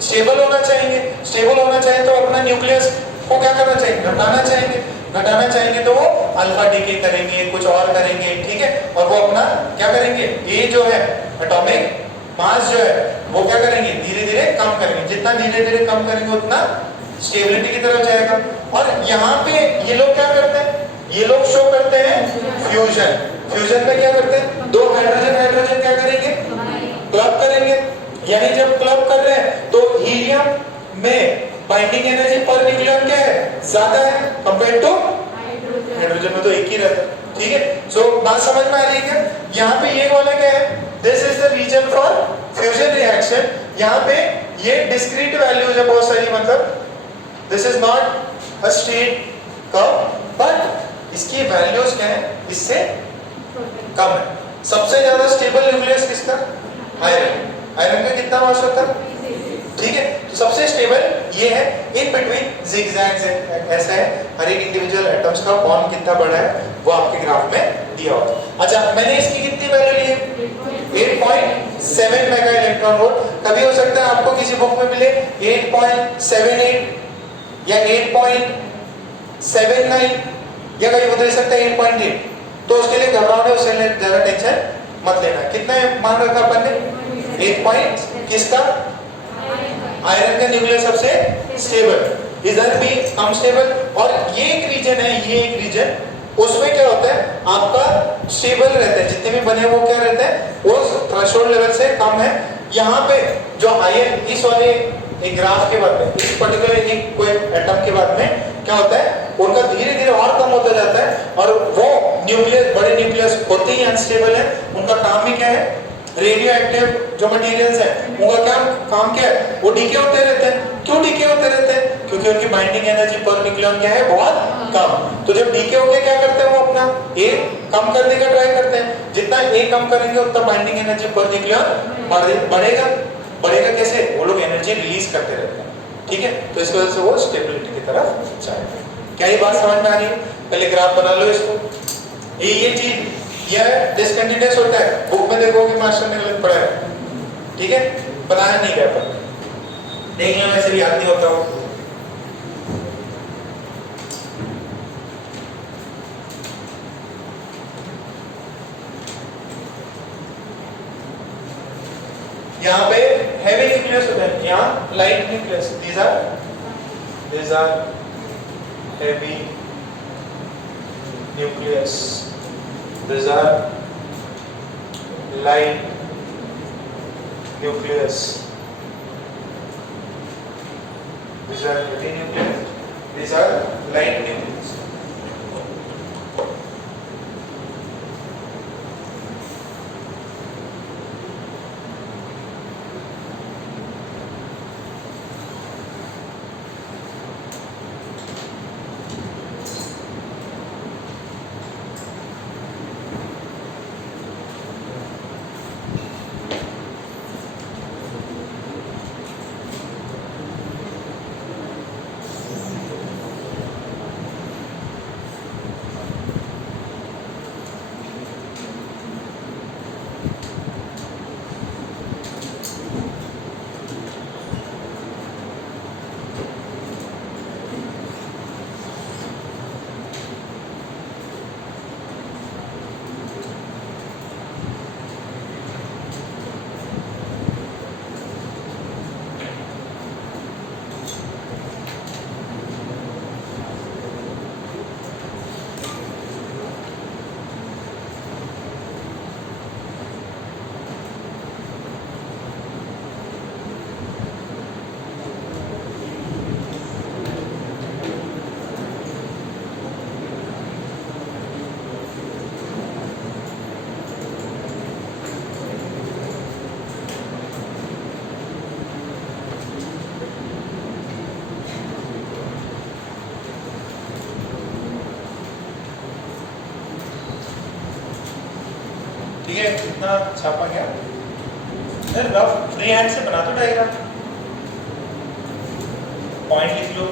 स्टेबल होना चाहेंगे। स्टेबल होना चाहिए तो अपना न्यूक्लियस को क्या करना चाहिए, घटाना चाहेंगे। घटाना चाहेंगे तो वो अल्फा डीके करेंगे, कुछ और करेंगे, ठीक है। और वो अपना क्या करेंगे, ये जो है एटॉमिक मास जो है वो क्या करेंगे, धीरे धीरे कम करेंगे। जितना धीरे धीरे कम करेंगे उतना स्टेबिलिटी की तरफ जाएगा। और यहाँ पे ये लोग क्या करते हैं, ये लोग शो करते हैं फ्यूजन। फ्यूजन में क्या करते हैं, दो हाइड्रोजन हाइड्रोजन क्या करेंगे, क्लब करेंगे। यानी जब क्लब कर रहे हैं तो हीलियम में बाइंडिंग एनर्जी पर न्यूक्लियॉन क्या है, ज्यादा है कंपेयर टू हाइड्रोजन में तो एक ही रहता है। ठीक है, सो बात समझ में आ रही है क्या? यहाँ पे ये वाला क्या है, this is the reason for fusion reaction. यहाँ पे ये डिस्क्रीट वैल्यूज है बहुत सारी, मतलब this is not a straight curve but इसकी वैल्यूज क्या है, इससे कम है। सबसे ज्यादा स्टेबल न्यूक्लियस किसका, आयरन। आयरन का कितना मास होता है, ठीक है। तो सबसे स्टेबल ये है, इन बिटवीन जिगजैग ऐसा है, हर एक इंडिविजुअल एटम्स का बॉन्ड कितना बड़ा है वो आपके ग्राफ में दिया हुआ है। अच्छा, मैंने इसकी कितनी वैल्यू ली है, 8.7 मेगा इलेक्ट्रॉन वोल्ट। कभी हो सकता है आपको किसी बुक में मिले 8.78 या 8.79 या कभी बदल सकता है 8.8, तो उसके लिए घबराओ, उससे ज्यादा टेंशन मत लेना। कितना मान रखा अपन ने, 8 पॉइंट, किसका, आयरन का न्यूक्लियस सबसे स्टेबल, इधर भी अनस्टेबल। और ये एक रीजन है, ये एक रीजन, उसमें क्या होता है आपका स्टेबल रहता है, जितने भी बने वो क्या रहता है, वो थ्रेशोल्ड लेवल से कम है। यहाँ पे जो आयरन, इस वाले एक ग्राफ के बाद में, इस पर्टिकुलर एक कोई एटम के बाद में क्या होता है, उनका धीरे धीरे और कम होता जाता है, और वो न्यूक्लियस, बड़े न्यूक्लियस होते ही अनस्टेबल है। उनका काम ही क्या है, रेडियो एक्टिव जो मटेरियल्स है उनका क्या काम क्या है, वो डीके होते रहते हैं। क्यों डीके होते रहते हैं, क्योंकि उनकी बाइंडिंग एनर्जी पर न्यूक्लियन क्या है, बहुत कम। तो जब डीके होके क्या करते हैं, वो अपना ए कम करने का ट्राई करते हैं। जितना ए कम करेंगे उतना बाइंडिंग एनर्जी पर न्यूक्लियन बढ़ेगा। बढ़ेगा कैसे, वो लोग एनर्जी रिलीज करते रहते हैं, ठीक है। तो इस वजह से वो स्टेबिलिटी की तरफ जाएगा। क्या ये बात समझ में आ रही है, पहले ग्राफ बना लो इसको। ये चीज यह डिसकंटिन्यूअस होता है, बुक में देखोगे मास्टर ने गलत पढ़ा है, ठीक है, बनाया नहीं गया, पर देखिए वैसे भी याद नहीं होता हो। यहाँ पे हैवी न्यूक्लियस होता है, यहाँ light nucleus, these are heavy nucleus, these are light nucleus, these are heavy nucleus, these are light nucleus. ठीक है, इतना छापा गया, रफ फ्री हैंड से बना दो डायग्राम, पॉइंट लिख लो।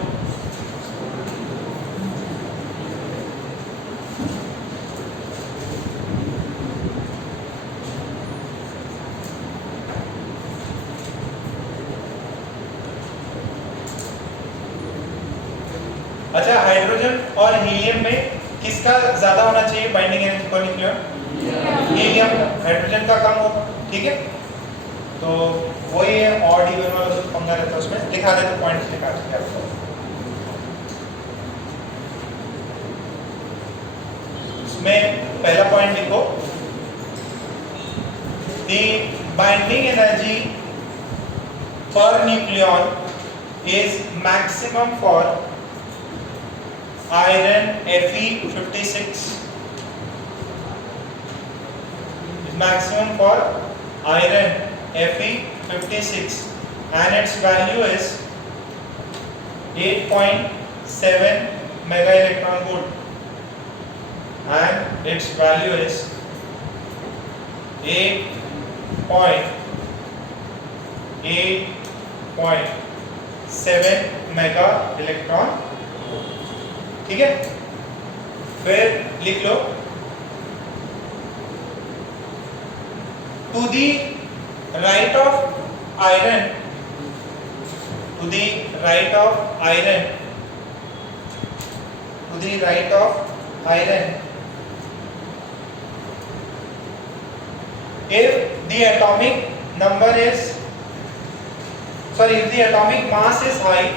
अच्छा, हाइड्रोजन और हीलियम में किसका ज्यादा होना चाहिए binding energy per nucleon? Helium, hydrogen का कम होगा, ठीक है। तो वही है, ऑड इवन वाला कुछ पंगा रहता है उसमें, लिखा दे तो पॉइंट्स लिखा दे आपको। इसमें पहला पॉइंट लिखो, the binding energy per nucleon is maximum for iron Fe56, maximum for iron Fe56 and its value is 8.7 mega electron volt. and its value is 8.7 mega electron. ठीक है, फिर लिख लो to the right of iron, to the right of iron, to the right of iron, if the atomic number is if the atomic mass is high,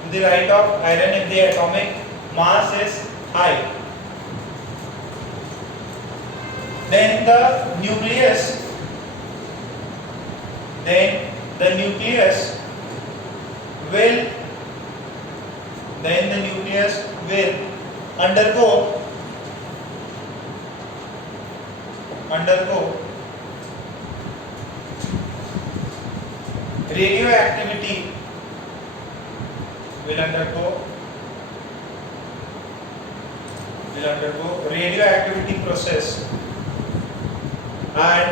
to the right of iron, if the atomic mass is high, then the nucleus will undergo radioactivity, will undergo radioactivity process and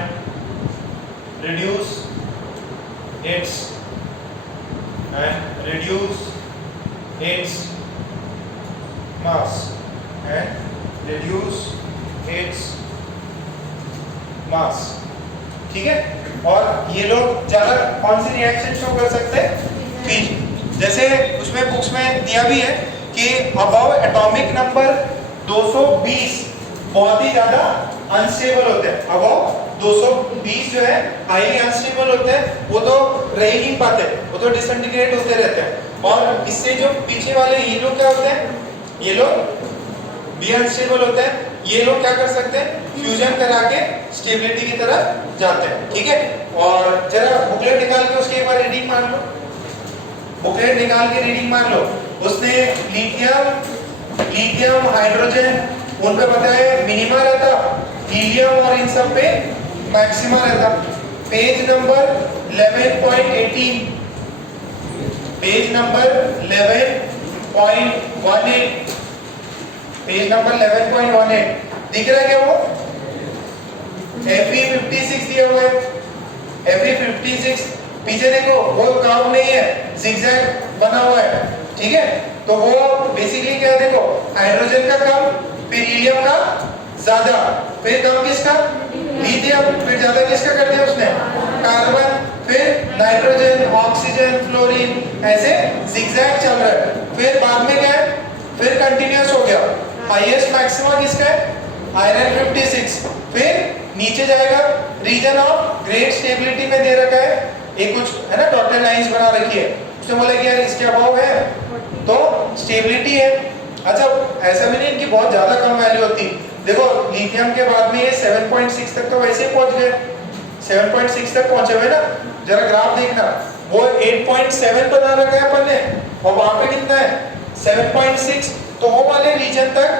reduce its mass ठीक है। और ये लोग ज्यादा कौन सी reaction show कर सकते हैं? जैसे उसमें बुक्स में दिया भी है कि अबव एटॉमिक नंबर 220 बहुत ही ज्यादा अनस्टेबल होते हैं। अबव 220 जो है हाईली अनस्टेबल होते हैं, वो तो रह ही नहीं पाते, वो तो डिसइंटीग्रेट होते रहते हैं। और इससे जो पीछे वाले ये लोग क्या होते हैं, ये लोग भी अनस्टेबल होते हैं। ये लोग क्या कर सकते हैं, फ्यूजन करा के स्टेबिलिटी की तरफ जाते हैं। ठीक है, और जरा बुकलेट निकाल के उसके एक बार रीडिंग मान लो, बुकलेट निकाल के रीडिंग मान लो। उसने लिथियम हाइड्रोजन उन पे बताया मिनिमा रहता, हीलियम और इन सब पे मैक्सिमा रहता। Page number 11.18, page number 11.18, page number 11.18 दिख रहा है क्या? वो Fe56 दिया हुआ है, Fe56 पीछे देखो वो कर्व नहीं है, zigzag बना हुआ है। ठीक है, तो वो बेसिकली क्या, देखो हाइड्रोजन का कम, फिर हीलियम का ज्यादा, फिर कम किसका? लिथियम, फिर ज्यादा किसका कर दिया उसने? कार्बन, फिर नाइट्रोजन, ऑक्सीजन, फ्लोरीन, ऐसे zigzag चल रहा है। फिर बाद में क्या है, फिर कंटिन्यूअस हो गया। हाईएस्ट मैक्सिमा किसका है? आयरन 56। फिर नीचे जाएगा, रीजन ऑफ ग्रेट स्टेबिलिटी में दे रखा है, एक कुछ है ना, डॉटेड लाइंस बना रखी है। उसने बोला कि यार इसके अबव है तो स्टेबिलिटी है। अच्छा, ऐसा भी नहीं इनकी बहुत ज्यादा कम वैल्यू होती। देखो लिथियम के बाद में ये 7.6 तक तो वैसे ही पहुंच गए, 7.6 तक पहुंचे हुए ना। जरा ग्राफ देखना, वो 8.7 बना रखा है अपन ने, और वहां पे कितना है? 7.6। तो वो वाले रीजन तक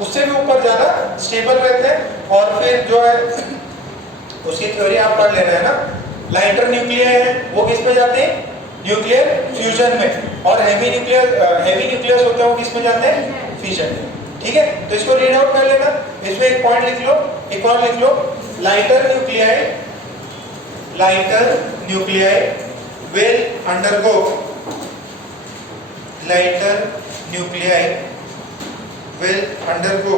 उससे भी ऊपर ज्यादा स्टेबल रहते हैं। और फिर जो है उसकी थ्योरी आप पढ़ लेना है ना। लाइटर न्यूक्लियर है वो किस पे जाते हैं? न्यूक्लियर फ्यूजन में। और हेवी न्यूक्लियस होते हैं वो किस में जाते हैं? फिशन में। ठीक है, तो इसको रीड आउट कर लेना। इसमें एक पॉइंट लिख लो, एक और लिख लो, lighter nuclei will undergo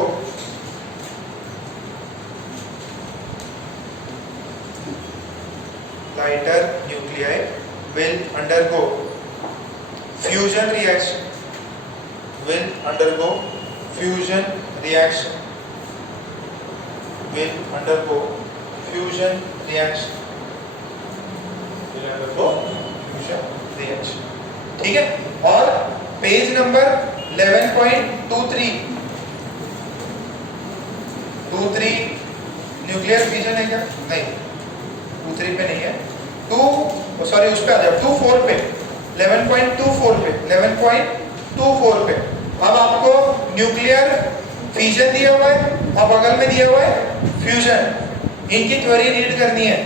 lighter nuclei will undergo fusion reaction will undergo fusion reaction ठीक है। और पेज नंबर 11.23 न्यूक्लियर फिजन है क्या? नहीं, 23 पे नहीं है, उस पे आ जाओ, 24 पे, 11.24 पे। अब आपको न्यूक्लियर फिजन दिया हुआ है और बगल में दिया हुआ है फ्यूजन। इनकी थ्योरी रीड करनी है,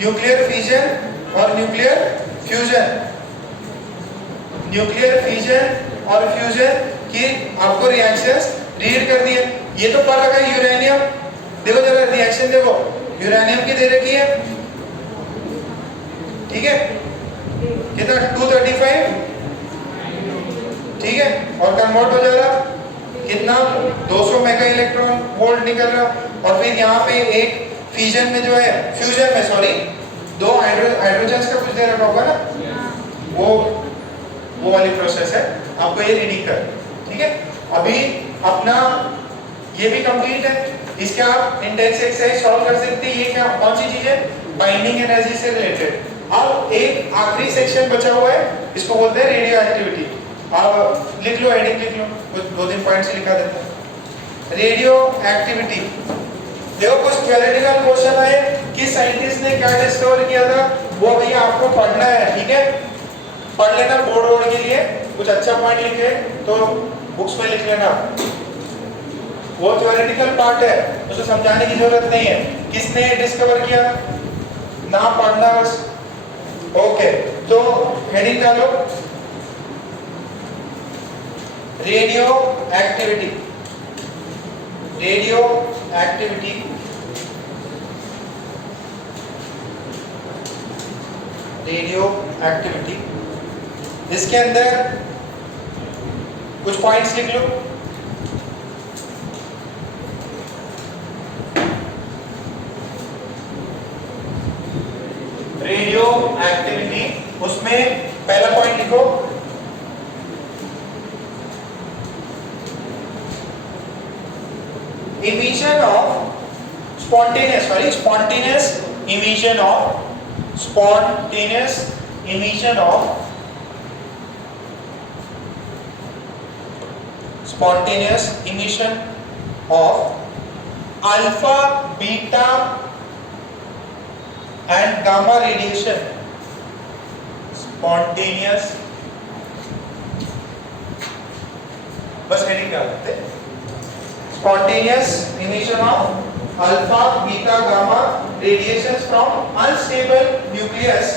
न्यूक्लियर फिजन और न्यूक्लियर फ्यूजन की आपको रिएक्शंस रीड कर दिए। ये तो पढ़ रखा है यूरेनियम, देखो जरा रिएक्शन देखो, यूरेनियम की दे रखी है, ठीक है, कितना 235, ठीक है, और कन्वर्ट हो जा रहा कितना 200 मेगा इलेक्ट्रॉन वोल्ट निकल रहा। और फिर यहाँ पे एक फ्यूजन में जो है, फ्यूजन में सॉरी, दो हाइड्रोजन्स का कुछ दे रखा होगा ना, वो वाली प्रोसेस है, आपको ये रीडिंग कर, ठीक है। अभी अपना ये भी कंप्लीट है, इसके आप इंडेक्स एक्सरसाइज सॉल्व कर सकते हैं। ये क्या कौन सी चीज है, बाइंडिंग एनर्जी से रिलेटेड। अब एक आखिरी सेक्शन बचा हुआ है, इसको बोलते हैं रेडियो एक्टिविटी। आप लिख लो, हेडिंग लिख लो, कुछ 2-3 पॉइंट्स लिखा देते हैं। रेडियो एक्टिविटी, देखो कुछ थ्योरेटिकल क्वेश्चन आए कि साइंटिस्ट ने क्या डिस्कवर किया था, वो भैया आपको पढ़ना है, ठीक है, पढ़ लेना बोर्ड के लिए। कुछ अच्छा पॉइंट लिखे तो बुक्स में लिख लेना, वो थ्योरेटिकल पार्ट है, उसे समझाने की जरूरत नहीं है। किसने डिस्कवर किया, ना पढ़ना बस। ओके, तो हेडिंग डालो, radio activity, radio activity, radio activity. इसके अंदर कुछ पॉइंट्स लिख लो। रेडियो एक्टिविटी, उसमें पहला पॉइंट लिखो, emission of spontaneous emission of spontaneous emission of spontaneous emission of alpha, beta and gamma radiation, spontaneous, बस हेडिंग डाल देते, spontaneous emission of alpha, beta, gamma radiations from unstable nucleus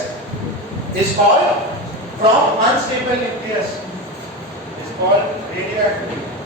is called, from unstable nucleus is called radioactivity.